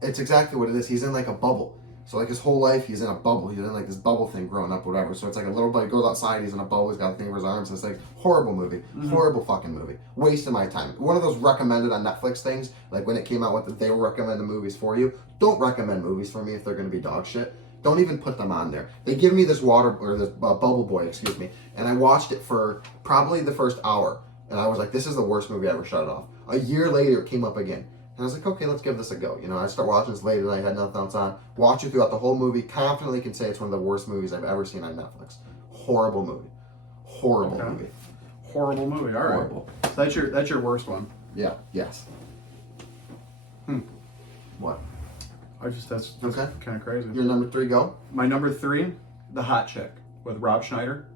it's exactly what it is. He's in like a bubble. So like his whole life, he's in a bubble. He's in like this bubble thing growing up, whatever. So it's like a little boy goes outside. He's in a bubble. He's got a thing over his arms. It's like horrible movie, horrible fucking movie. Waste of my time. One of those recommended on Netflix things. Like when it came out, they will recommend the movies for you. Don't recommend movies for me if they're going to be dog shit. Don't even put them on there. They give me this Bubble Boy, excuse me, and I watched it for probably the first hour, and I was like, this is the worst movie I ever. Shut it off. A year later, it came up again. And I was like, okay, let's give this a go. You know, I start watching this late at night, had nothing else on. Watch it throughout the whole movie. Confidently can say it's one of the worst movies I've ever seen on Netflix. Horrible movie. Horrible movie. Horrible movie. All right. Horrible. So that's your worst one. Yeah. Yes. What? That's Okay. kind of crazy. Your number 3, go. My number 3, The Hot Chick with Rob Schneider.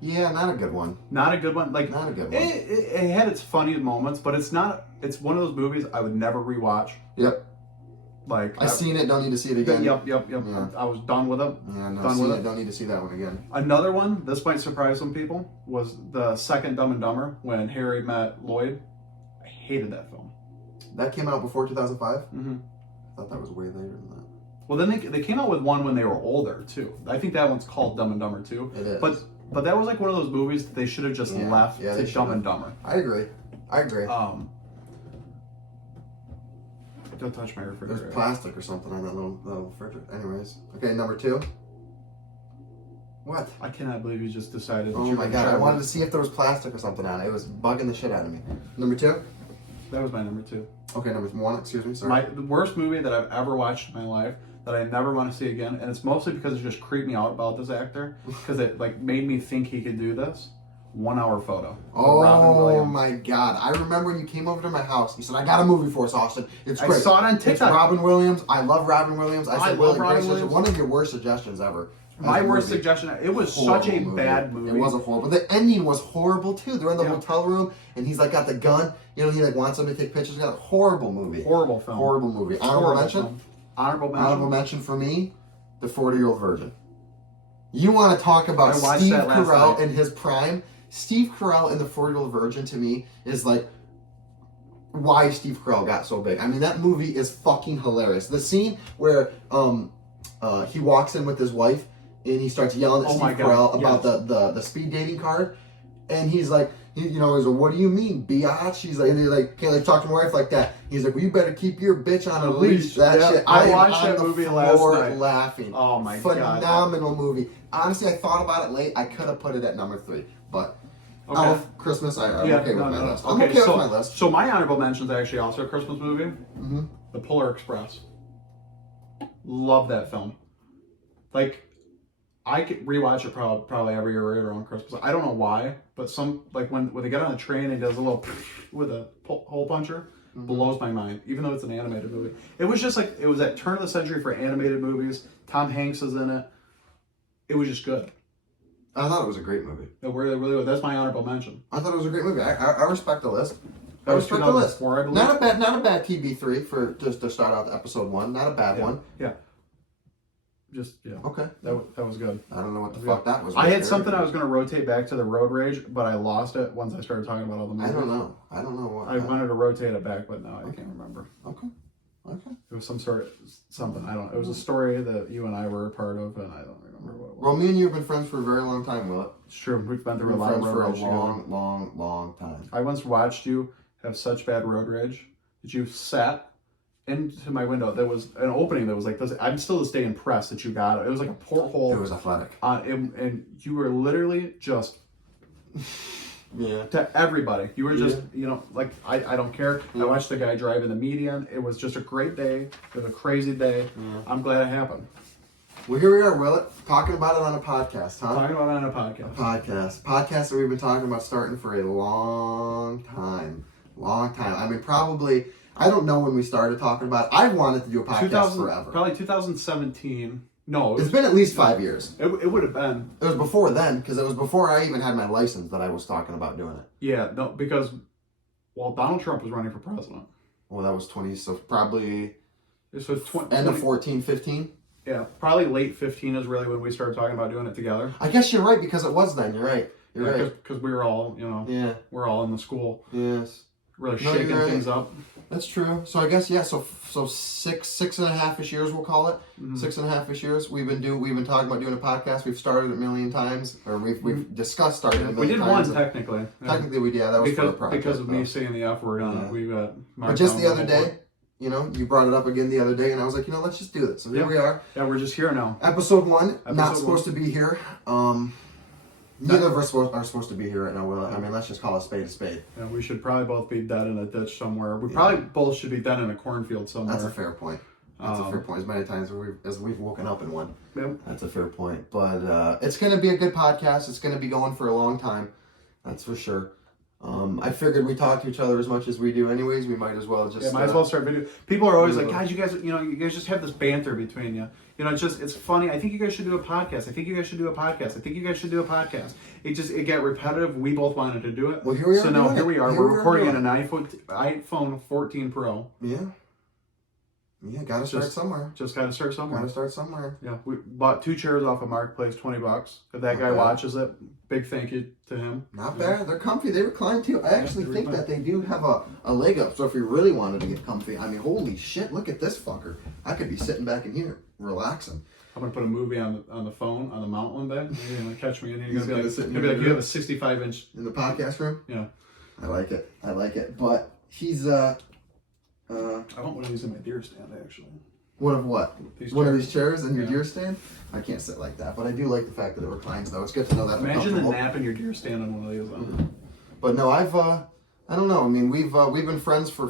Yeah, not a good one. Not a good one. Like Not a good one. it had its funny moments, but it's not. It's one of those movies I would never rewatch. Yep. Like I've seen it. Don't need to see it again. Yep. Yeah. I was done with it. Yeah, no, Done seen with it. Don't need to see that one again. Another one. This might surprise some people. Was the second Dumb and Dumber when Harry met Lloyd. I hated that film. That came out before 2005. Mm-hmm. I thought that was way later than that. Well, then they came out with one when they were older too. I think that one's called Dumb and Dumber too. It is. But that was like one of those movies that they should have just left they to should Dumb have. and Dumber. I agree. Don't touch my refrigerator. There's plastic or something on that little refrigerator. Anyways. Okay, number 2. What? I cannot believe you just decided. Oh my god, I wanted to see if there was plastic or something on it. It was bugging the shit out of me. Number 2? That was my number 2. Okay, number 1, excuse me, sorry. The worst movie that I've ever watched in my life that I never want to see again, and it's mostly because it just creeped me out about this actor because it like made me think he could do this. 1 Hour Photo. Robin Oh Williams. my god. I remember when you came over to my house, you said, I got a movie for us, Austin. It's great. I saw it on TikTok. It's Robin Williams. I love Robin Williams. I said, love really Robin great Williams. One of your worst suggestions ever. My worst movie. suggestion. It was Horrible such a bad movie. It wasn't horrible. The ending was horrible too. They're in the Yeah. hotel room and he's like got the gun. You know, he like wants them to take pictures. Got horrible movie. Horrible film. Horrible movie. Honorable Horrible mention. film. Honorable mention. Honorable mention for me, The 40-Year-Old Virgin. You want to talk about I watched Steve that last Carell night. in his prime? Steve Carell in The 40-Year-Old Virgin to me is like why Steve Carell got so big. I mean, that movie is fucking hilarious. The scene where he walks in with his wife and he starts yelling at Oh my Steve God, Carell about the speed dating card, and he's like, he's like, what do you mean, biatch? He's like, and he's like, can't like talk to my wife like that. He's like, well, you better keep your bitch on a leash. That Yeah, shit. I am watched on that the movie last floor night. laughing. Oh my God. Phenomenal movie. Honestly, I thought about it late. I could have put it at number 3, but Okay. Elf, Christmas, I'm okay with my list. I'm Okay, okay so, with my list. So my honorable mention is actually also a Christmas movie. Mm-hmm. The Polar Express. Love that film. Like, I could rewatch it probably every year right around Christmas. I don't know why, but some like when they get on the train and he does a little with a hole puncher, blows my mind. Even though it's an animated movie, it was just like it was that turn of the century for animated movies. Tom Hanks is in it. It was just good. I thought it was a great movie. It really was. That's my honorable mention. I thought it was a great movie. I respect the list. That was 2004, I believe. Not a bad TB3 for just to start out episode 1. Not a bad one. Yeah. Just Okay. That was good. I don't know what the fuck that was. I had something I was going to rotate back to the Road Rage, but I lost it once I started talking about all the movies. I don't know what. I wanted to rotate it back, but no, I can't remember. Okay. It was something. I don't know. It was a story that you and I were a part of, and I don't remember what it Well, me and you have been friends for a very long time, Will. It's true. We've been We've through a been lot of friends road for a rage together. long time. I once watched you have such bad road rage that you sat into my window. There was an opening that was like this. I'm still to this day impressed that you got it. It was like a porthole. It was athletic. And you were literally just Yeah. to everybody. You were just, like, I don't care. I watched the guy drive in the median. It was just a great day. It was a crazy day. Yeah. I'm glad it happened. Well, here we are, Willett, talking about it on a podcast, huh? Talking about it on a podcast. Podcast that we've been talking about starting for a long time. I mean, probably, I don't know when we started talking about it. I've wanted to do a podcast forever. Probably 2017. No, It's been at least 5 years. it would have been. It was before then, because it was before I even had my license that I was talking about doing it. Yeah, no, because, well, Donald Trump was running for president. Well, that was 20, so probably This was end of 14, 15. Yeah, probably late 15 is really when we started talking about doing it together. I guess you're right, because it was then. You're right. You're right. Because we were all, Yeah. we're all in the school, Yes. really No, shaking you're right. things up. That's true. So I guess, yeah, so 6.5-ish years, we'll call it. Mhm. 6.5-ish years. We've been talking about doing a podcast. We've started a million times, or we've discussed starting a We million did times. one technically. Yeah. Technically, we did. Yeah, that was for a because project. because of me though. saying the F word on Yeah. it. We got But marked just down the other whole day, board. you brought it up again the other day, and I was like, let's just do this. So here Yeah. we are. Yeah, we're just here now. Episode 1, not Episode supposed to be here. Neither of us are supposed to be here right now, Will. I mean, let's just call a spade a spade. Yeah, we should probably both be dead in a ditch somewhere. We probably both should be dead in a cornfield somewhere. That's a fair point. That's a fair point. As many times as we've woken up in one. Yep. That's a fair point. But it's going to be a good podcast. It's going to be going for a long time. That's for sure. I figured we talk to each other as much as we do anyways. We might as well just... Yeah, might as well start video. People are always like, Yeah. guys, you guys just have this banter between you. It's funny. I think you guys should do a podcast. I think you guys should do a podcast. I think you guys should do a podcast. It got repetitive. We both wanted to do it. Well, here we are So now doing here it. we are. Here We're we are recording doing in an iPhone 14 Pro. Yeah. Yeah, gotta start somewhere. Just got to start somewhere. Gotta start somewhere. Yeah, we bought 2 chairs off of Marketplace, $20. If that Not guy bad. watches it, big thank you to him. Not bad. They're comfy. They recline too. I actually they think recline. that they do have a leg up. So if you really wanted to get comfy, I mean, holy shit, look at this fucker. I could be sitting back in here, relaxing. I'm gonna put a movie on the phone on the mount one day. You're gonna catch me in here. He's You're gonna gonna be sit in like, your you have a 65-inch. In the podcast room? Yeah. I like it. But he's, I don't want to use in my deer stand actually. one of what? These One of chairs. these chairs in your Yeah. deer stand? I can't sit like that, but I do like the fact that it reclines though. It's good to know that. I'm Imagine the comfortable. nap in your deer stand on one of these. But no, I don't know. I mean, we've been friends for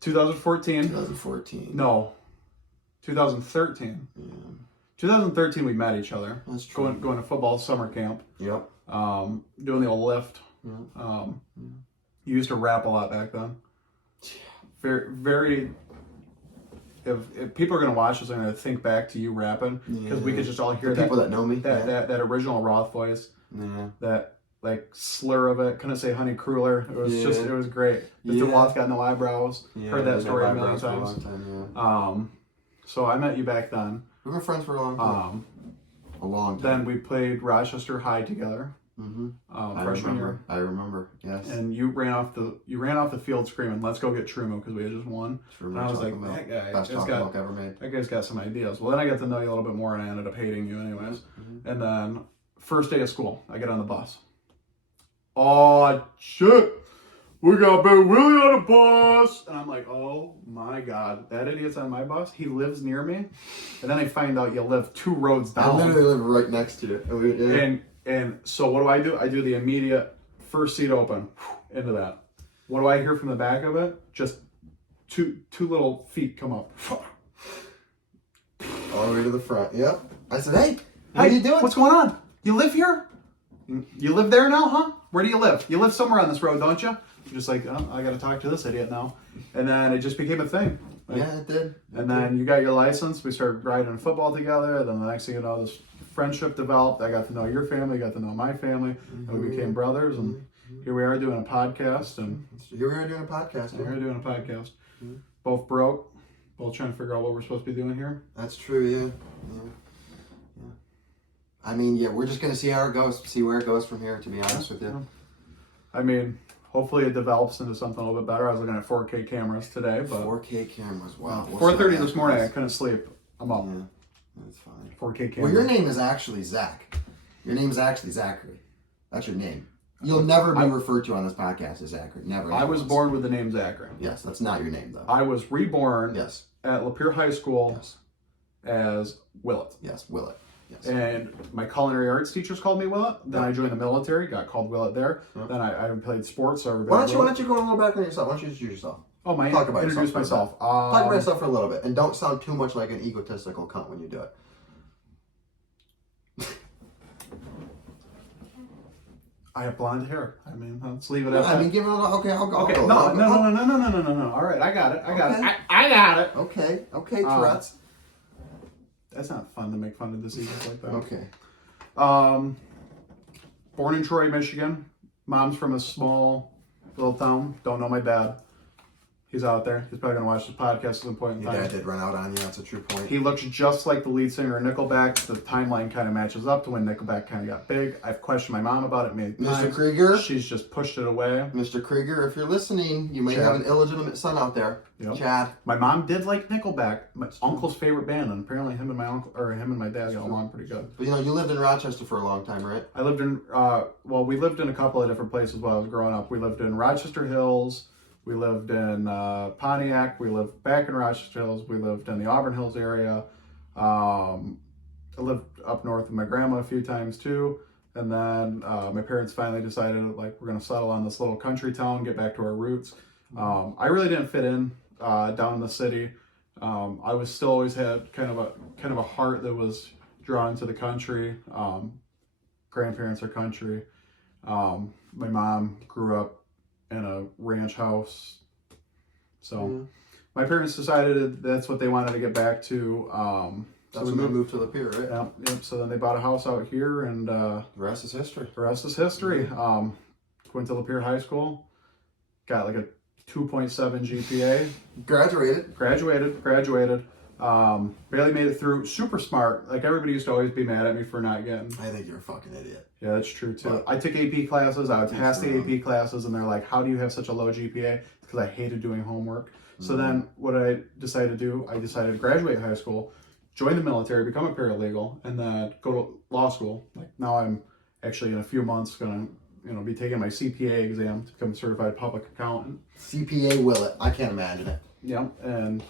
2014. 2014. No. 2013. Yeah, 2013 we met each other. that's true. Going to football summer camp. Yep. Doing the old lift. Yeah. You used to rap a lot back then. Very. If people are gonna watch this, they're gonna think back to you rapping because we could just all hear The that people that know me. that original Roth voice, Yeah. that like slur of it. Couldn't say Honey Crueler. It was Yeah. it was great. Mr. Yeah. Roth got no eyebrows. Yeah, Heard that they've story a had million eyebrows times. for a long time, yeah. So I met you back then. We've been friends for a long time. A long time. Then we played Rochester High together, Mm-hmm. I freshman remember. year. I remember. Yes. And you ran off the field screaming, "Let's go get Trumo," because we had just won. True And I was like, chocolate milk. that guy Best has chocolate got milk ever made. that guy's got some ideas. Well, then I got to know you a little bit more, and I ended up hating you anyways. Mm-hmm. And then first day of school, I get on the bus. Oh shit! We got Big Willie on the bus, and I'm like, oh my god, that idiot's on my bus. He lives near me, and then I find out you live 2 roads I down. literally live right next to you. And we, yeah. And so what do? I do the immediate first seat open into that. What do I hear from the back of it? Just two little feet come up. All the way to the front. Yep. I said, hey, what are you doing? What's going on? You live here? You live there now, huh? Where do you live? You live somewhere on this road, don't you? I'm just like, oh, I got to talk to this idiot now. And then it just became a thing. Like, Yeah, it did. and then you got your license. We started riding football together. Then the next thing you know, this friendship developed. I got to know your family, got to know my family, and we became brothers. And here we are doing a podcast. And Here we are doing a podcast. we're Yeah. here doing a podcast. Both broke, both trying to figure out what we're supposed to be doing here. That's true, yeah. I mean, yeah, we're just going to see how it goes, see where it goes from here, to be honest with you. I mean, hopefully it develops into something a little bit better. I was looking at 4K cameras today, but 4K cameras, wow. 4:30 this morning, I couldn't sleep. I'm up. Yeah, that's fine. 4K camera. Well, your name is actually Zach. Your name is actually Zachary. That's your name. You'll never be referred to on this podcast as Zachary. Never. I was born with the name Zachary. Yes, that's not your name though. I was reborn Yes. at Lapeer High School Yes. as Willett. Yes. Willett. Yes. And my culinary arts teachers called me Willett. Then Yeah. I joined the military, got called Willett there. Yeah. Then I played sports, so everybody. Why don't you go a little back on yourself? Why don't you introduce yourself? Oh, my. Talk about Introduce yourself myself. Talk about yourself for a little bit, and don't sound too much like an egotistical cunt when you do it. I have blonde hair. I mean, let's leave it at Yeah, that. I mean, give it a little. Okay, I'll go. Okay, I'll no. go. All right, I got it. I got Okay. it. I got it. Okay, Tourette's. That's not fun to make fun of diseases like that. Okay. Born in Troy, Michigan. Mom's from a small little town. Don't know my dad. He's out there. He's probably going to watch this podcast at some point in Your time. dad did run out on you. That's a true point. He looks just like the lead singer of Nickelback. The timeline kind of matches up to when Nickelback kind of got big. I've questioned my mom about it many times. Mr. Krieger. She's just pushed it away. Mr. Krieger, if you're listening, you may Chad. have an illegitimate son out there. Yep. Chad. My mom did like Nickelback, my uncle's favorite band, and apparently him and my dad got along pretty good. But you lived in Rochester for a long time, right? I lived in, we lived in a couple of different places while I was growing up. We lived in Rochester Hills. We lived in Pontiac. We lived back in Rochester Hills. We lived in the Auburn Hills area. I lived up north with my grandma a few times too. And then my parents finally decided like we're going to settle on this little country town, get back to our roots. I really didn't fit in down in the city. I was still always had kind of a heart that was drawn to the country. Grandparents are country. My mom grew up in a ranch house. So my parents decided that's what they wanted to get back to. That's when we moved to Lapeer, right? Yep. So then they bought a house out here, and The rest is history. the rest is history. Went to Lapeer High School, got like a 2.7 GPA, Graduated. graduated. Barely made it through. Super smart. Like everybody used to always be mad at me for not getting. I think you're a fucking idiot. Yeah, that's true too. Well, I took AP classes. I would pass the wrong. AP classes, and they're like, "How do you have such a low GPA?" Because I hated doing homework. So then, what I decided to do, I decided to graduate high school, join the military, become a paralegal, and then go to law school. Like now, I'm actually in a few months gonna, be taking my CPA exam to become a certified public accountant. CPA Willett. I can't imagine it. Yeah, and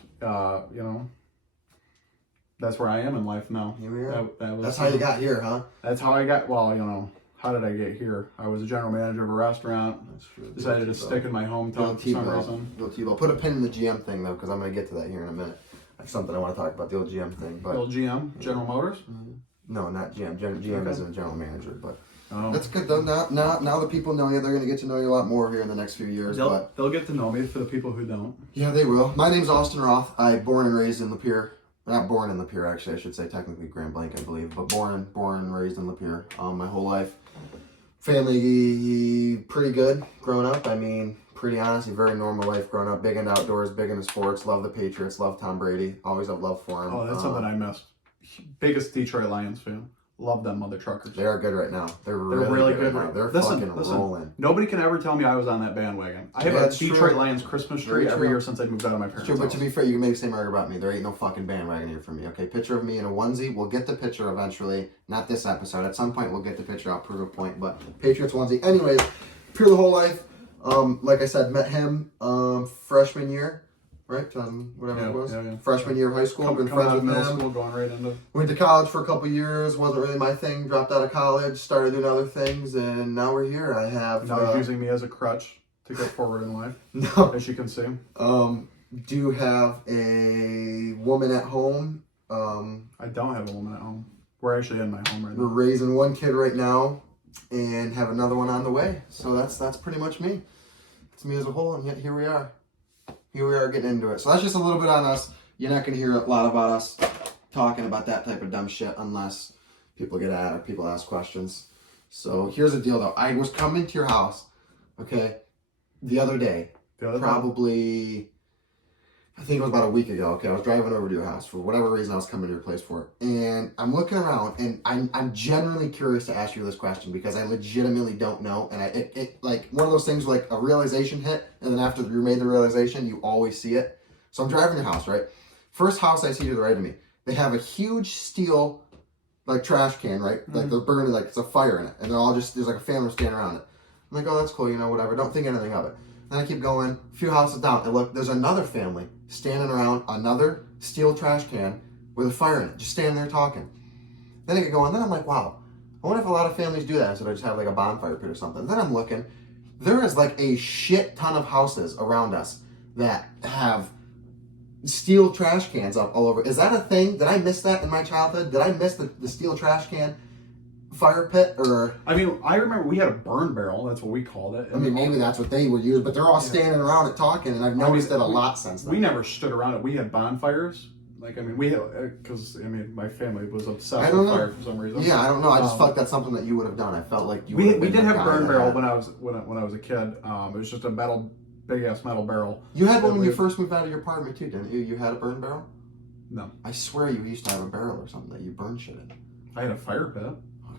that's where I am in life now. Here we are. That was, That's how you got here, huh? That's how I got. Well, how did I get here? I was a general manager of a restaurant. That's true. Decided to stick in my hometown for some reason. Go Tebow. Put a pin in the GM thing though, because I'm going to get to that here in a minute. That's something I want to talk about, the old GM thing. But Bill GM, General Motors. no, not GM. GM Okay. isn't a general manager, but Oh. that's good though. Now the people know you. They're going to get to know you a lot more here in the next few years. But They'll get to know me for the people who don't. yeah, they will. My name's Austin Roth. I born and raised in Lapeer. Not born in Lapeer, actually. I should say technically Grand Blanc, I believe. But born and raised in Lapeer. My whole life. Family pretty good growing up. I mean, pretty honestly, very normal life growing up. Big into outdoors, big into sports. Love the Patriots. Love Tom Brady. Always have love for him. Oh, that's something I missed. Biggest Detroit Lions fan. Love them mother truckers. They are good right now. They're really really good good right right now. They're Listen, fucking listen. rolling. Nobody can ever tell me I was on that bandwagon. I have Yeah, a it's Detroit true. Lions Christmas Very tree every true. year since I moved out of my parents' Sure, but house. to be fair, you can make the same argument about me. There ain't no fucking bandwagon here for me. Okay, picture of me in a onesie. We'll get the picture eventually. Not this episode. At some point, we'll get the picture. I'll prove a point. But Patriots onesie. Anyways, pure the whole life. Like I said, met him freshman year, right? Whatever it was. Yeah. Freshman year of high school. Been Coming friends out of with middle him. school, going right into. Went to college for a couple years. Wasn't really my thing. Dropped out of college. Started doing other things, and now we're here. I have Now he's using me as a crutch to get forward in life, no. as you can see. Do have a woman at home. I don't have a woman at home. We're actually in my home right We're now. raising one kid right now, and have another one on the way. So that's pretty much me. It's me as a whole, and yet here we are. Here we are getting into it. So that's just a little bit on us. You're not going to hear a lot about us talking about that type of dumb shit unless people get at or people ask questions. So here's the deal, though. I was coming to your house, okay, the other day. The other Probably, I think it was about a week ago. Okay, I was driving over to your house for whatever reason. I was coming to your place for it, and I'm looking around, and I'm genuinely curious to ask you this question because I legitimately don't know, and it like one of those things where, like a realization hit, and then after you made the realization, you always see it. So I'm driving your house, right? First house I see to the right of me, they have a huge steel like trash can, right? Like they're burning, like it's a fire in it, and they're all just there's like a family standing around it. I'm like, oh, that's cool, whatever. Don't think anything of it. Then I keep going, a few houses down, and look, there's another family standing around another steel trash can with a fire in it, just standing there talking. Then I get going, then I'm like, wow, I wonder if a lot of families do that, so they just have like a bonfire pit or something. Then I'm looking, there is like a shit ton of houses around us that have steel trash cans up all over. Is that a thing? Did I miss that in my childhood? Did I miss the steel trash can fire pit? Or I mean, I remember we had a burn barrel. That's what we called it. I mean, maybe that's what they would use, but they're all standing around it talking, and I've noticed it a lot since then. We never stood around it. We had bonfires. Like, I mean, we had, because, I mean, my family was obsessed with fire for some reason. Yeah, I don't know. I just felt like that's something that you would have done. I felt like you We would have did been have the a guy burn that barrel had- when I was a kid. It was just a big ass metal barrel. You had one when you first moved out of your apartment too, didn't you? You had a burn barrel? No. I swear you used to have a barrel or something that you burned shit in. I had a fire pit.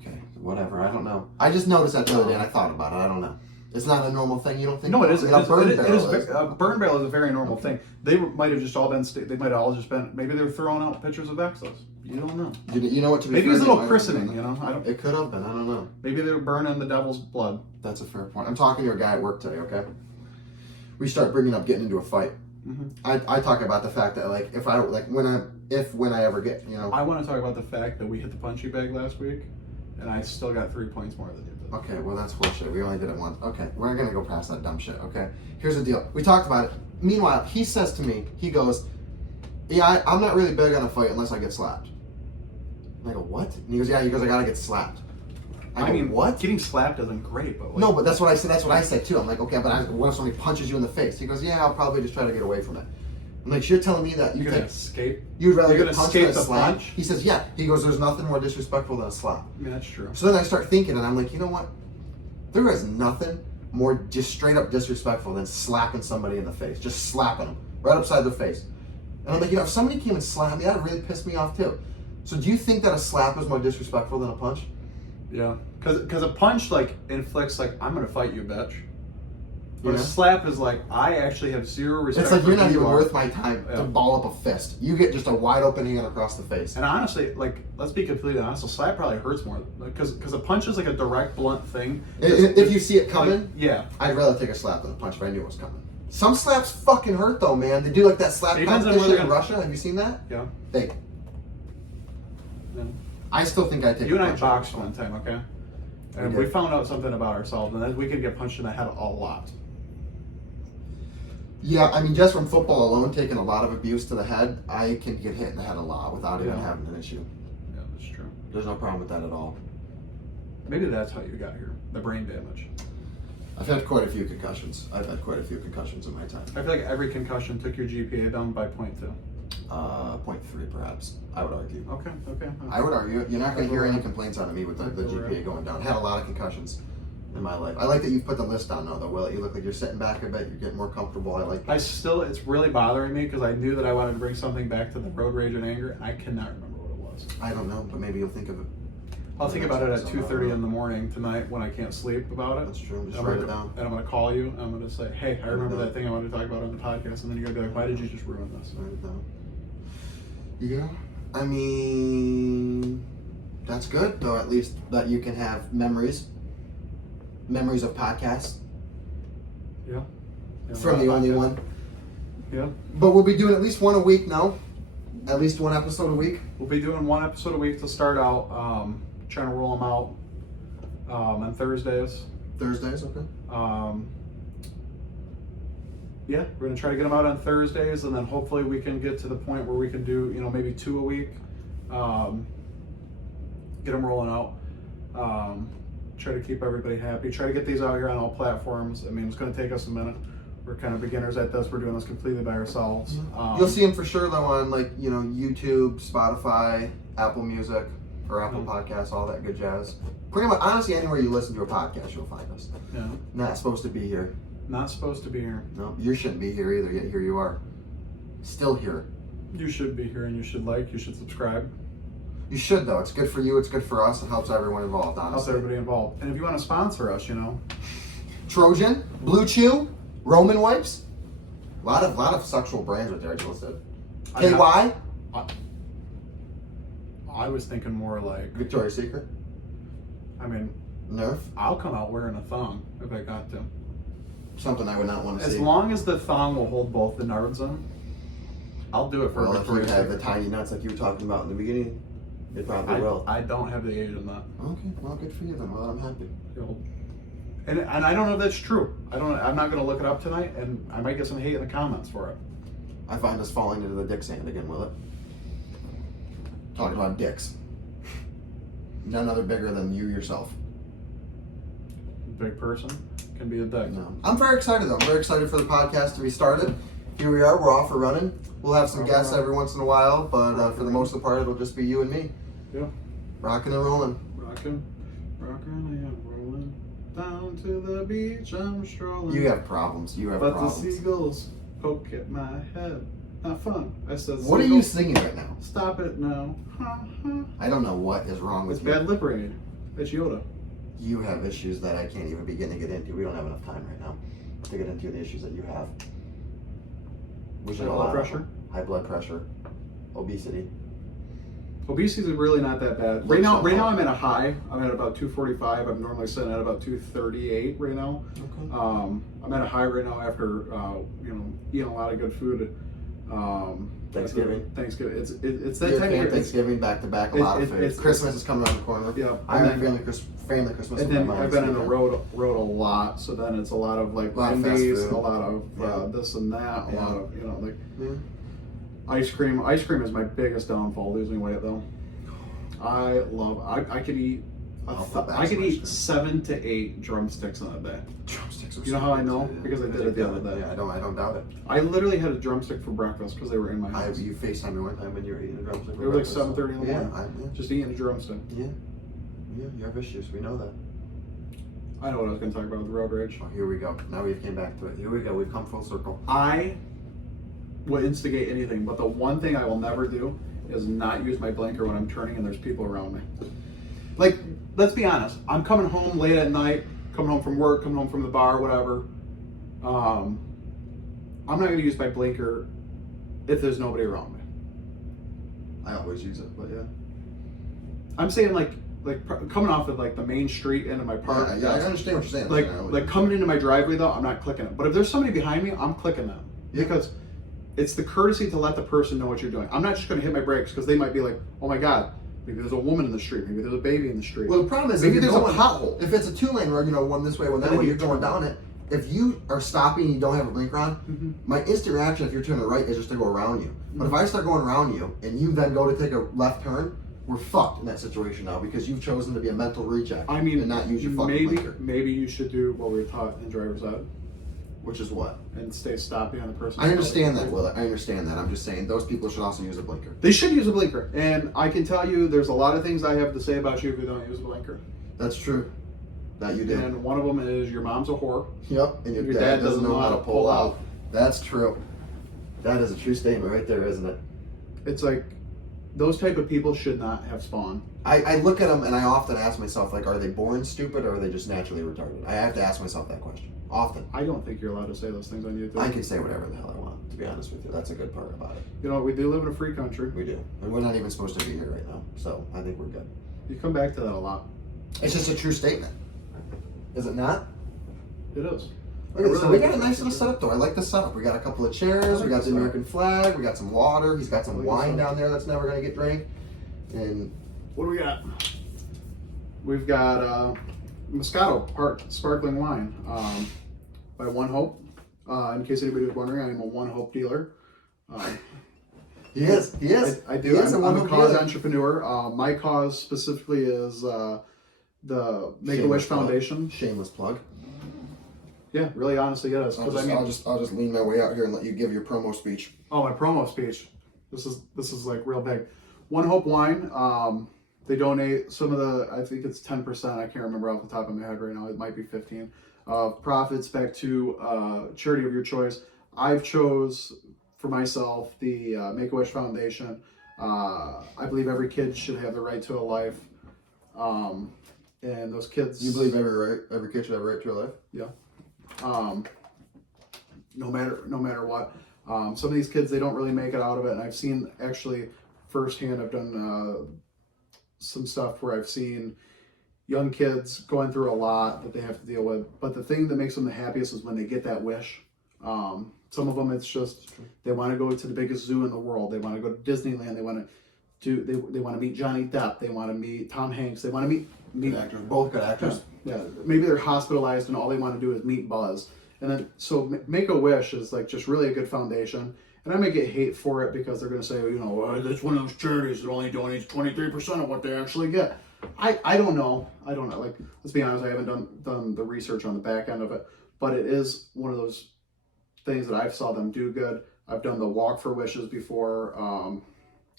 Okay, whatever. I don't know. I just noticed that the other day and I thought about it. I don't know. It's not a normal thing. You don't think? No, it is. A burn barrel is. A burn barrel is a very normal thing. They might have just all been. They might have all just been. Maybe they were throwing out pictures of exes. You don't know. You know what? To be Maybe it fair, was a they little might have christening. been. You know, I don't. It could have been. I don't know. Maybe they were burning the devil's blood. That's a fair point. I'm talking to a guy at work today. Okay. We start bringing up getting into a fight. Mm-hmm. I talk about the fact that like if when I ever get I want to talk about the fact that we hit the punchy bag last week, and I still got 3 points more than you did. Okay, well that's horseshit. We only did it once. Okay, we're gonna go past that dumb shit. Okay, here's the deal. We talked about it. Meanwhile, he says to me, he goes, "Yeah, I'm not really big on a fight unless I get slapped." And I go, "What?" And he goes, "Yeah." He goes, "I gotta get slapped." I mean, what? Getting slapped isn't great, but like, No, but that's what I said. That's what I said too. I'm like, okay, but what if somebody punches you in the face? He goes, "Yeah, I'll probably just try to get away from it." I'm like, so you're telling me that you're gonna escape. you'd rather you're get gonna punched than a escape the slap? punch? He says, "Yeah." He goes, "There's nothing more disrespectful than a slap." I mean, that's true. So then I start thinking, and I'm like, you know what? There is nothing more just straight up disrespectful than slapping somebody in the face. Just slapping them right upside their face. And I'm like, if somebody came and slapped me, that'd really piss me off too. So do you think that a slap is more disrespectful than a punch? Yeah, because a punch like inflicts like I'm gonna fight you, bitch. But Yeah. a slap is like I actually have zero respect. It's like for you're not who even you are. worth my time Yeah. to ball up a fist. You get just a wide open hand across the face. And honestly, like let's be completely honest, a slap probably hurts more because a punch is like a direct, blunt thing. If you see it coming, Like, yeah, I'd rather take a slap than a punch if I knew it was coming. Some slaps fucking hurt though, man. They do like that slap It depends on competition where in they're Russia. Have you seen that? yeah. Fake. yeah. I still think I take. You a and I punch boxed over a one slap. time, okay? And We we did. found out something about ourselves, and that we could get punched in the head a lot. Yeah, I mean, just from football alone, taking a lot of abuse to the head, I can get hit in the head a lot without even Yeah. having an issue. Yeah, that's true. There's no problem with that at all. Maybe that's how you got here. The brain damage. I've had quite a few concussions. I've had quite a few concussions in my time. I feel like every concussion took your GPA down by 0.2. 0.3 perhaps, I would argue. Okay. I would argue. You're not going to hear any complaints out of me with the That's all GPA right. going down. Had a lot of concussions in my life. I like that you've put the list down now, though, Will. You look like you're sitting back a bit. You're getting more comfortable. I like It's really bothering me because I knew that I wanted to bring something back to the road rage and anger, and I cannot remember what it was. I don't know, but maybe you'll think of it. I'll think about it at That's 2:30 in the morning tonight when I can't sleep about it. That's true. Just And write I'm it gonna- down. And I'm going to call you. I'm going to say, hey, I remember down. that thing I wanted to talk about on the podcast. And then you're going to be like, why did you just ruin this? Write it down. Yeah. I mean, that's good, though, at least that you can have memories. Memories of podcasts. Yeah. From the only one. Yeah. But we'll be doing at least one a week now. At least one episode a week. We'll be doing one episode a week to start out. Trying to roll them out on Thursdays. Thursdays, okay. Yeah, we're gonna try to get them out on Thursdays, and then hopefully we can get to the point where we can do, maybe 2 a week. Get them rolling out. Try to keep everybody happy. Try to get these out here on all platforms. I mean, it's gonna take us a minute. We're kind of beginners at this. We're doing this completely by ourselves. You'll see them for sure, though, on YouTube, Spotify, Apple Music, or Apple Podcasts, all that good jazz. Pretty much, honestly, anywhere you listen to a podcast, you'll find us. Yeah, Not supposed to be here. not supposed to be here. No, you shouldn't be here either, yet here you are. Still here. You should be here, and you should subscribe. You should, though. It's good for you, it's good for us, it helps everyone involved, Helps honestly. everybody involved. And if you want to sponsor us, Trojan, Blue Chew, Roman Wipes. A lot of sexual brands right there, I just listed. I mean, KY. I was thinking more like, Victoria's Secret? I mean, Nerf? I'll come out wearing a thong if I got to. Something I would not want to As see. long as the thong will hold both the nards in, I'll do it for Well, if you Victoria's have the Secret. tiny nuts like you were talking about in the beginning, it probably will. I don't have the age in that. Okay, well, good for you then. Well, I'm happy. And I don't know if that's true. I'm not gonna look it up tonight, and I might get some hate in the comments for it. I find us falling into the dick sand again, will it? Talking about dicks. None other bigger than you yourself. Big person can be a dick. No. I'm very excited though. I'm very excited for the podcast to be started. Here we are. We're off and running. We'll have some guests every once in a while, but for the most of the part, it'll just be you and me. Yeah. Rocking and rolling. Rocking and rolling down to the beach. I'm strolling. You have problems. You have But problems. the seagulls poke at my head. Not fun. I said. What are you singing right now? Stop it now. I don't know what is wrong with It's you. bad lip reading. It's Yoda. You have issues that I can't even begin to get into. We don't have enough time right now to get into the issues that you have. Which High are a blood lot of pressure? them. High blood pressure, obesity. Obesity is really not that bad. Right now I'm at a high. I'm at about 245. I'm normally sitting at about 238 right now. Okay. I'm at a high right now after eating a lot of good food. Thanksgiving. Thanksgiving. It's that Your time of year. Thanksgiving back to back, a lot of food. it's- Christmas is coming around the corner. Yeah, I and have then- family Christmas. And with then my mom I've been this on the weekend. road a lot, so then it's a lot of like A lot of fast Wendy's, food. a lot of Yeah. this and that, a Yeah. lot of like Yeah. ice cream. Ice cream is my biggest downfall. Losing weight though, I could eat. I'll put back I could some ice eat cream. 7 to 8 drumsticks in a day. Drumsticks are You know so how I good, know? too. Because I did it the other day. Yeah, I don't doubt it. I literally had a drumstick for breakfast because they were in my house. You FaceTime me one time when you were eating a drumstick. It was like 7:30 in the morning. Yeah, Just eating a drumstick. yeah. You have issues. We know that. I know what I was going to talk about with the road rage. Oh, here we go. Now we came back to it. Here we go. We've come full circle. I will instigate anything, but the one thing I will never do is not use my blinker when I'm turning and there's people around me. Like, let's be honest. I'm coming home late at night, coming home from work, coming home from the bar, whatever. I'm not going to use my blinker if there's nobody around me. I always use it, but yeah. I'm saying like coming off of like the main street into my park. Yeah, I understand what you're saying. Like coming into my driveway though, I'm not clicking it. But if there's somebody behind me, I'm clicking that because it's the courtesy to let the person know what you're doing. I'm not just going to hit my brakes because they might be like, oh my god, maybe there's a woman in the street, maybe there's a baby in the street. Well, the problem is maybe if you're there's going, a pothole. If it's a 2-lane road, one this way, one that And then way, you you're going turn. down it. If you are stopping and you don't have a blinker on, Mm-hmm. my instant reaction if you're turning right is just to go around you. But if I start going around you and you then go to take a left turn, we're fucked in that situation now because you've chosen to be a mental reject. I mean, and not use your fucking blinker. maybe you should do what we were taught in driver's ed Which is what? and stay stopped behind the person. I understand that, Will. I understand that. I'm just saying those people should also use a blinker. They should use a blinker, and I can tell you, there's a lot of things I have to say about you if you don't use a blinker. That's true. That you do. And one of them is your mom's a whore. Yep. And your, Your dad doesn't know how to pull out. That's true. That is a true statement right there, isn't it? It's like those type of people should not have spawned. I look at them and I often ask myself, like, are they born stupid or are they just naturally retarded? I have to ask myself that question. Often. I don't think you're allowed to say those things on YouTube. I can say whatever the hell I want, to be honest with you. That's a good part about it. You know, we do live in a free country. We do. And we're not even supposed to be here right now. So I think we're good. You come back to that a lot. It's just a true statement. Is it not? It is. Look at this. So we got a nice little setup though. I like the setup. We got a couple of chairs, we got the American flag, we got some water, he's got some wine down there that's never gonna get drank. And What do we got? We've got Moscato sparkling wine by One Hope. In case anybody was wondering, I'm a One Hope dealer. he is. I do. He is I'm a a One cause Hope entrepreneur. My cause specifically is the Make-A-Wish Foundation. Shameless plug. Yeah, really, honestly, it is. I'll 'Cause just lean my way out here and let you give your promo speech. Oh, my promo speech. This is like real big. One Hope Wine. They donate some of the. I think it's 10%. I can't remember off the top of my head right now. It might be 15. Profits back to charity of your choice. I've chose for myself the Make-A-Wish Foundation. I believe every kid should have the right to a life. And those kids. You believe every kid should have a right to a life? Yeah. No matter what. Some of these kids, they don't really make it out of it, and I've seen actually firsthand. I've done some stuff where I've seen young kids going through a lot that they have to deal with. But the thing that makes them the happiest is when they get that wish. Some of them, it's just they want to go to the biggest zoo in the world. They want to go to Disneyland. They want to they want to meet Johnny Depp. They want to meet Tom Hanks. They want to meet Actors, both good actors. yeah. Maybe they're hospitalized and all they want to do is meet Buzz. And then so Make-A-Wish is like just really a good foundation. And I may get hate for it because they're going to say, you know, oh, that's one of those charities that only donates 23% of what they actually get. I don't know. I don't know. Like, let's be honest, I haven't done the research on the back end of it. But it is one of those things that I saw them do good. I've done the Walk for Wishes before.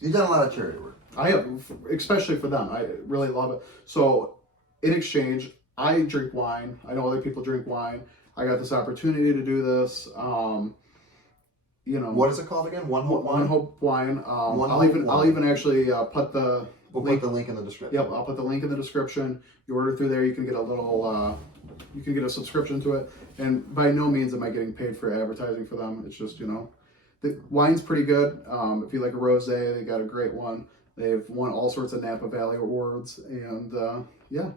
You've done a lot of charity work. I have, especially for them. I really love it. So, in exchange, I drink wine. I know other people drink wine. I got this opportunity to do this. You know, What is it called again? One Hope Wine? One Hope Wine. One I'll Hope even Wine. actually put the We'll link. put the link in the description. Yep, I'll put the link in the description. You order through there, you can get a little, you can get a subscription to it. And by no means am I getting paid for advertising for them. It's just, you know, the wine's pretty good. If you like a rosé, they got a great one. They've won all sorts of Napa Valley awards, and yeah,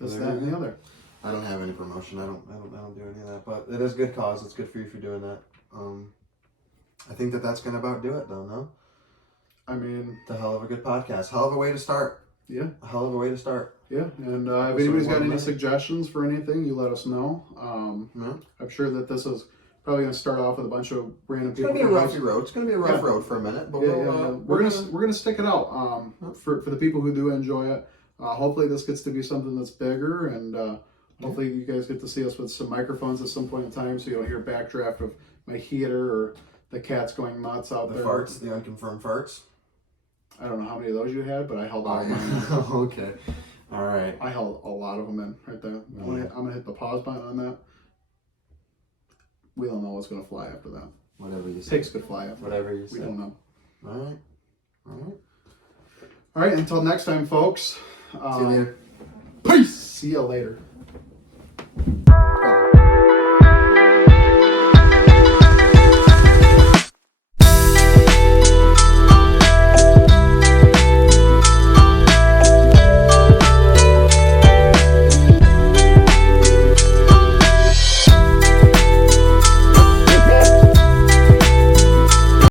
this, that, and the other. I don't have any promotion. I don't do any of that. But it is good cause. It's good for you for doing that. I think that's gonna about do it, though. No. I mean, It's a hell of a good podcast. Hell of a way to start. yeah, A hell of a way to start. yeah. And if So anybody's got one any minute. suggestions for anything, you let us know. No? I'm sure that this is probably going to start off with a bunch of random It's people. gonna be a roughy road. It's gonna be a rough Yeah. road for a minute, but Yeah, we'll, yeah, yeah. We're gonna stick it out for the people who do enjoy it. Hopefully this gets to be something that's bigger, and hopefully you guys get to see us with some microphones at some point in time, so you don't hear a backdraft of my heater or the cats going nuts out the there. farts, the unconfirmed farts. I don't know how many of those you had, but I held all Oh, mine. yeah. Okay. All right. I held a lot of them in right there. I'm gonna hit the pause button on that. We don't know what's gonna fly after that. Whatever you say. Pigs could fly after. Whatever you We say. don't know. All right. All right. All right. Until next time, folks. See you later. Peace. See you later.